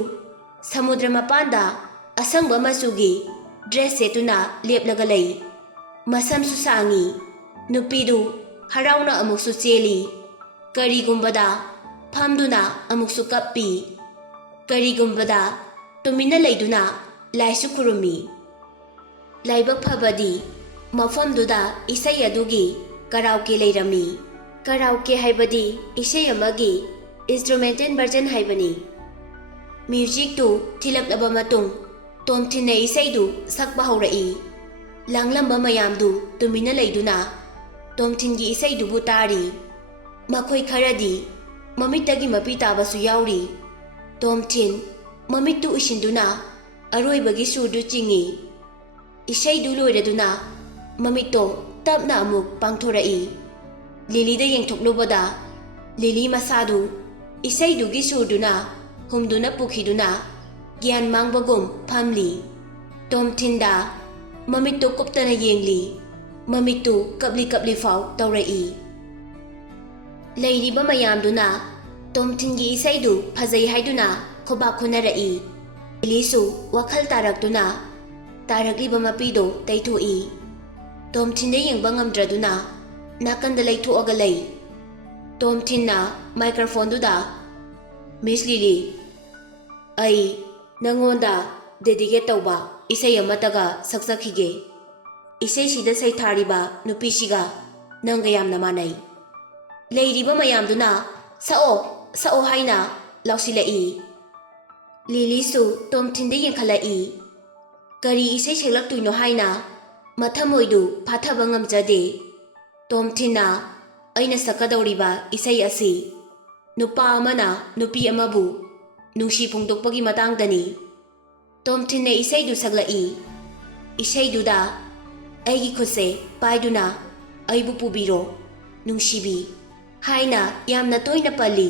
ꯁꯃꯨꯗ꯭ꯔ ꯃꯄꯥꯟꯗ ꯑꯁꯪꯕ ꯃꯆꯨꯒꯤ ꯗ꯭ꯔꯦꯁ ꯁꯦꯠꯇꯨꯅ ꯂꯦꯞꯂꯒ ꯂꯩ꯫ ꯃꯁꯝꯁꯨ ꯁꯥꯡꯏ꯫ ꯅꯨꯄꯤꯗꯨ ꯍꯔꯥꯎꯅ ꯑꯃꯨꯛꯁꯨ ꯆꯦꯜꯂꯤ, ꯀꯔꯤꯒꯨꯝꯕꯗ ꯐꯝꯗꯨꯅ ꯑꯃꯨꯛꯁꯨ ꯀꯞꯄꯤ, ꯀꯔꯤꯒꯨꯝꯕꯗ ꯇꯨꯃꯤꯟꯅ ꯂꯩꯗꯨꯅ ꯂꯥꯏꯁꯨ ꯈꯨꯔꯨꯝꯃꯤ꯫ ꯂꯥꯏꯕꯛ ꯐꯕꯗꯤ ꯃꯐꯝꯗꯨꯗ ꯏꯁꯩ ꯑꯗꯨꯒꯤ ꯀꯔꯥꯎꯀꯦ ꯂꯩꯔꯝꯃꯤ꯫ ꯀꯔꯥꯎꯀꯦ ꯍꯥꯏꯕꯗꯤ ꯏꯁꯩ ꯑꯃꯒꯤ ꯏꯟꯁꯇ꯭ꯔꯨꯃꯦꯟꯇꯦꯜ ꯚꯔꯖꯟ ꯍꯥꯏꯕꯅꯤ꯫ ꯃ꯭ꯌꯨꯖꯤꯛꯇꯨ ꯊꯤꯜꯂꯛꯂꯕ ꯃꯇꯨꯡ ꯇꯣꯝꯊꯤꯟꯅ ꯏꯁꯩꯗꯨ ꯁꯛꯄ ꯍꯧꯔꯛꯏ꯫ ꯂꯥꯡꯂꯝꯕ ꯃꯌꯥꯝꯗꯨ ꯇꯨꯃꯤꯟꯅ ꯂꯩꯗꯨꯅ ꯇꯣꯝꯊꯤꯟꯒꯤ ꯏꯁꯩꯗꯨꯕꯨ ꯇꯥꯔꯤ꯫ ꯃꯈꯣꯏ ꯈꯔꯗꯤ ꯃꯃꯤꯠꯇꯒꯤ ꯃꯄꯤ ꯇꯥꯕꯁꯨ ꯌꯥꯎꯔꯤ꯫ ꯇꯣꯝꯊꯤꯟ ꯃꯃꯤꯠꯇꯨ ꯎꯏꯁꯤꯟꯗꯨꯅ ꯑꯔꯣꯏꯕꯒꯤ ꯁꯨꯔꯗꯨ ꯆꯤꯡꯏ꯫ ꯏꯁꯩꯗꯨ ꯂꯣꯏꯔꯗꯨꯅ ꯃꯃꯤꯠꯇꯣ ꯇꯞꯅ ꯑꯃꯨꯛ ꯄꯥꯡꯊꯣꯔꯛꯏ꯫ ꯂꯤꯂꯤꯗ ꯌꯦꯡꯊꯣꯛꯂꯨꯕꯗ ꯂꯤꯂꯤ ꯃꯁꯥꯗꯨ ꯏꯁꯩꯗꯨꯒꯤ ꯁꯨꯔꯗꯨꯅ ꯍꯨꯝꯗꯨꯅ ꯄꯨꯈꯤꯗꯨꯅ ꯒ꯭ꯌꯥꯟ ꯃꯥꯡꯕꯒꯨꯝ ꯐꯝꯂꯤ꯫ ꯇꯣꯝꯊꯤꯟꯗ ꯃꯃꯤꯠꯇꯨ ꯀꯨꯞꯇꯅ ꯌꯦꯡꯂꯤ꯫ ꯃꯃꯤꯠꯇꯨ ꯀꯞꯂꯤ ꯀꯞꯂꯤ ꯐꯥꯎ ꯇꯧꯔꯛꯏ꯫ ꯂꯩꯔꯤꯕ ꯃꯌꯥꯝꯗꯨꯅ ꯇꯣꯝꯊꯤꯟꯒꯤ ꯏꯁꯩꯗꯨ ꯐꯖꯩ ꯍꯥꯏꯗꯨꯅ ꯈꯨꯕꯥꯛ ꯈꯨꯅꯔꯛꯏ꯫ ꯂꯤꯂꯤꯁꯨ ꯋꯥꯈꯜ ꯇꯥꯔꯛꯇꯨꯅ ꯇꯥꯔꯛꯂꯤꯕ ꯃꯄꯤꯗꯣ ꯇꯩꯊꯣꯛꯏ꯫ ꯇꯣꯝꯊꯤꯟꯗ ꯌꯦꯡꯕ ꯉꯝꯗ꯭ꯔꯗꯨꯅ ꯅꯥꯀꯟꯗ ꯂꯩꯊꯣꯛꯑꯒ ꯂꯩ꯫ ꯇꯣꯝꯊꯤꯟꯅ ꯃꯥꯏꯀ꯭ꯔꯣꯐꯣꯟꯗꯨꯗ "ꯃꯤꯁ ꯂꯤꯂꯤ, ꯑꯩ ꯅꯉꯣꯟꯗ ꯗꯦꯗꯤꯀꯦꯠ ꯇꯧꯕ ꯏꯁꯩ ꯑꯃꯠꯇꯒ ꯁꯛꯆꯈꯤꯒꯦ꯫ ꯏꯁꯩꯁꯤꯗ ꯁꯩꯊꯥꯔꯤꯕ ꯅꯨꯄꯤꯁꯤꯒ ꯅꯪꯒ ꯌꯥꯝꯅ ꯃꯥꯟꯅꯩ"꯫ ꯂꯩꯔꯤꯕ ꯃꯌꯥꯝꯗꯨꯅ "ꯁꯛꯑꯣ ꯁꯛꯑꯣ" ꯍꯥꯏꯅ ꯂꯥꯎꯁꯤꯜꯂꯛꯏ꯫ ꯂꯤꯂꯤꯁꯨ ꯇꯣꯝꯊꯤꯟꯗ ꯌꯦꯡꯈꯠꯂꯛꯏ꯫ ꯀꯔꯤ ꯏꯁꯩ ꯁꯛꯂꯛꯇꯣꯏꯅꯣ ꯍꯥꯏꯅ ꯃꯊꯃꯣꯏꯗꯨ ꯐꯥꯊꯕ ꯉꯝꯖꯗꯦ꯫ ꯇꯣꯝꯊꯤꯟꯅ "ꯑꯩꯅ ꯁꯛꯀꯗꯧꯔꯤꯕ ꯏꯁꯩ ꯑꯁꯤ ꯅꯨꯄꯥ ꯑꯃꯅ ꯅꯨꯄꯤ ꯑꯃꯕꯨ ꯅꯨꯡꯁꯤ ꯐꯣꯡꯗꯣꯛꯄꯒꯤ ꯃꯇꯥꯡꯗꯅꯤ"꯫ ꯇꯣꯝꯊꯤꯟꯅ ꯏꯁꯩꯗꯨ ꯁꯛꯂꯛꯏ꯫ ꯏꯁꯩꯗꯨꯗ "ꯑꯩꯒꯤ ꯈꯨꯠꯁꯦ ꯄꯥꯏꯗꯨꯅ ꯑꯩꯕꯨ ꯄꯨꯕꯤꯔꯣ ꯅꯨꯡꯁꯤꯕꯤ" ꯍꯥꯏꯅ ꯌꯥꯝꯅ ꯇꯣꯏꯅ ꯄꯜꯂꯤ꯫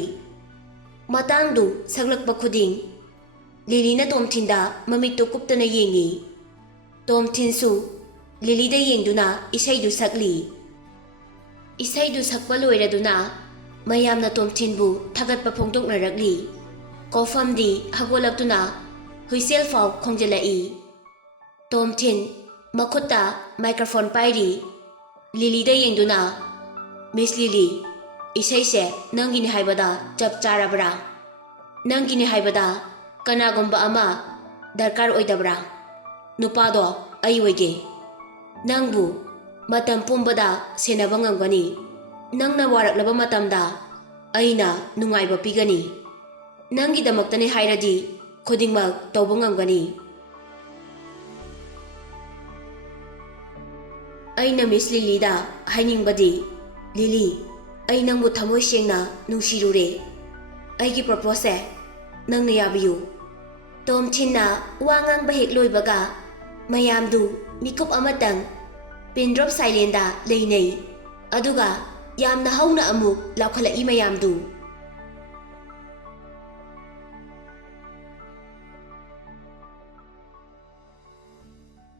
ꯃꯇꯥꯡꯗꯨ ꯁꯛꯂꯛꯄ ꯈꯨꯗꯤꯡ ꯂꯤꯂꯤꯅ ꯇꯣꯝꯊꯤꯟꯗ ꯃꯃꯤꯠꯇꯨ ꯀꯨꯞꯇꯅ ꯌꯦꯡꯏ꯫ ꯇꯣꯝꯊꯤꯟꯁꯨ ꯂꯤꯂꯤꯗ ꯌꯦꯡꯗꯨꯅ ꯏꯁꯩꯗꯨ ꯁꯛꯂꯤ꯫ ꯏꯁꯩꯗꯨ ꯁꯛꯄ ꯂꯣꯏꯔꯗꯨꯅ ꯃꯌꯥꯝꯅ ꯇꯣꯝꯊꯤꯟꯕꯨ ꯊꯥꯒꯠꯄ ꯐꯣꯡꯗꯣꯛꯅꯔꯛꯂꯤ꯫ ꯀꯧꯐꯝꯗꯤ ꯍꯧꯒꯠꯂꯛꯇꯨꯅ ꯍꯨꯏꯁꯦꯜ ꯐꯥꯎ ꯈꯣꯡꯖꯤꯜꯂꯛꯏ꯫ ꯇꯣꯝꯊꯤꯟ ꯃꯈꯨꯠꯇ ꯃꯥꯏꯀ꯭ꯔꯣꯐꯣꯟ ꯄꯥꯏꯔꯤ꯫ ꯂꯤꯂꯤꯗ ꯌꯦꯡꯗꯨꯅ "ꯃꯤꯁ ꯂꯤꯂꯤ, ꯏꯁꯩꯁꯦ ꯅꯪꯒꯤꯅꯤ ꯍꯥꯏꯕꯗ ꯆꯞ ꯆꯥꯔꯕ꯭ꯔꯥ? ꯅꯪꯒꯤꯅꯤ ꯍꯥꯏꯕꯗ ꯀꯅꯥꯒꯨꯝꯕ ꯑꯃ ꯗꯔꯀꯥꯔ ꯑꯣꯏꯗꯕ꯭ꯔꯥ? ꯅꯨꯄꯥꯗꯣ ꯑꯩ ꯑꯣꯏꯒꯦ꯫ ꯅꯪꯕꯨ ꯃꯇꯝ ꯄꯨꯝꯕꯗ ꯁꯦꯟꯅꯕ ꯉꯝꯒꯅꯤ꯫ ꯅꯪꯅ ꯋꯥꯔꯛꯂꯕ ꯃꯇꯝꯗ ꯑꯩꯅ ꯅꯨꯡꯉꯥꯏꯕ ꯄꯤꯒꯅꯤ꯫ ꯅꯪꯒꯤꯗꯃꯛꯇꯅꯤ ꯍꯥꯏꯔꯗꯤ ꯈꯨꯗꯤꯡꯃꯛ ꯇꯧꯕ ꯉꯝꯒꯅꯤ꯫ ꯑꯩꯅ ꯃꯤꯁ ꯂꯤꯂꯤꯗ ꯍꯥꯏꯅꯤꯡꯕꯗꯤ, ꯂꯤꯂꯤ, ꯑꯩ ꯅꯪꯕꯨ ꯊꯃꯣꯏ ꯁꯦꯡꯅ ꯅꯨꯡꯁꯤꯔꯨꯔꯦ꯫ ꯑꯩꯒꯤ ꯄ꯭ꯔꯄꯣꯁꯁꯦ ꯅꯪꯅ ꯌꯥꯕꯤꯌꯨ"꯫ ꯇꯣꯝꯊꯤꯟꯅ ꯋꯥ ꯉꯥꯡꯕ ꯍꯦꯛ ꯂꯣꯏꯕꯒ ꯃꯌꯥꯝꯗꯨ ꯃꯤꯀꯨꯞ ꯑꯃꯇꯪ ꯄꯤꯟ ꯗ꯭ꯔꯣꯞ ꯁꯥꯏꯂꯦꯟꯗ ꯂꯩꯅꯩ꯫ ꯑꯗꯨꯒ ꯌꯥꯝꯅ ꯍꯧꯅ ꯑꯃꯨꯛ ꯂꯥꯎꯈꯠꯂꯛꯏ ꯃꯌꯥꯝꯗꯨ꯫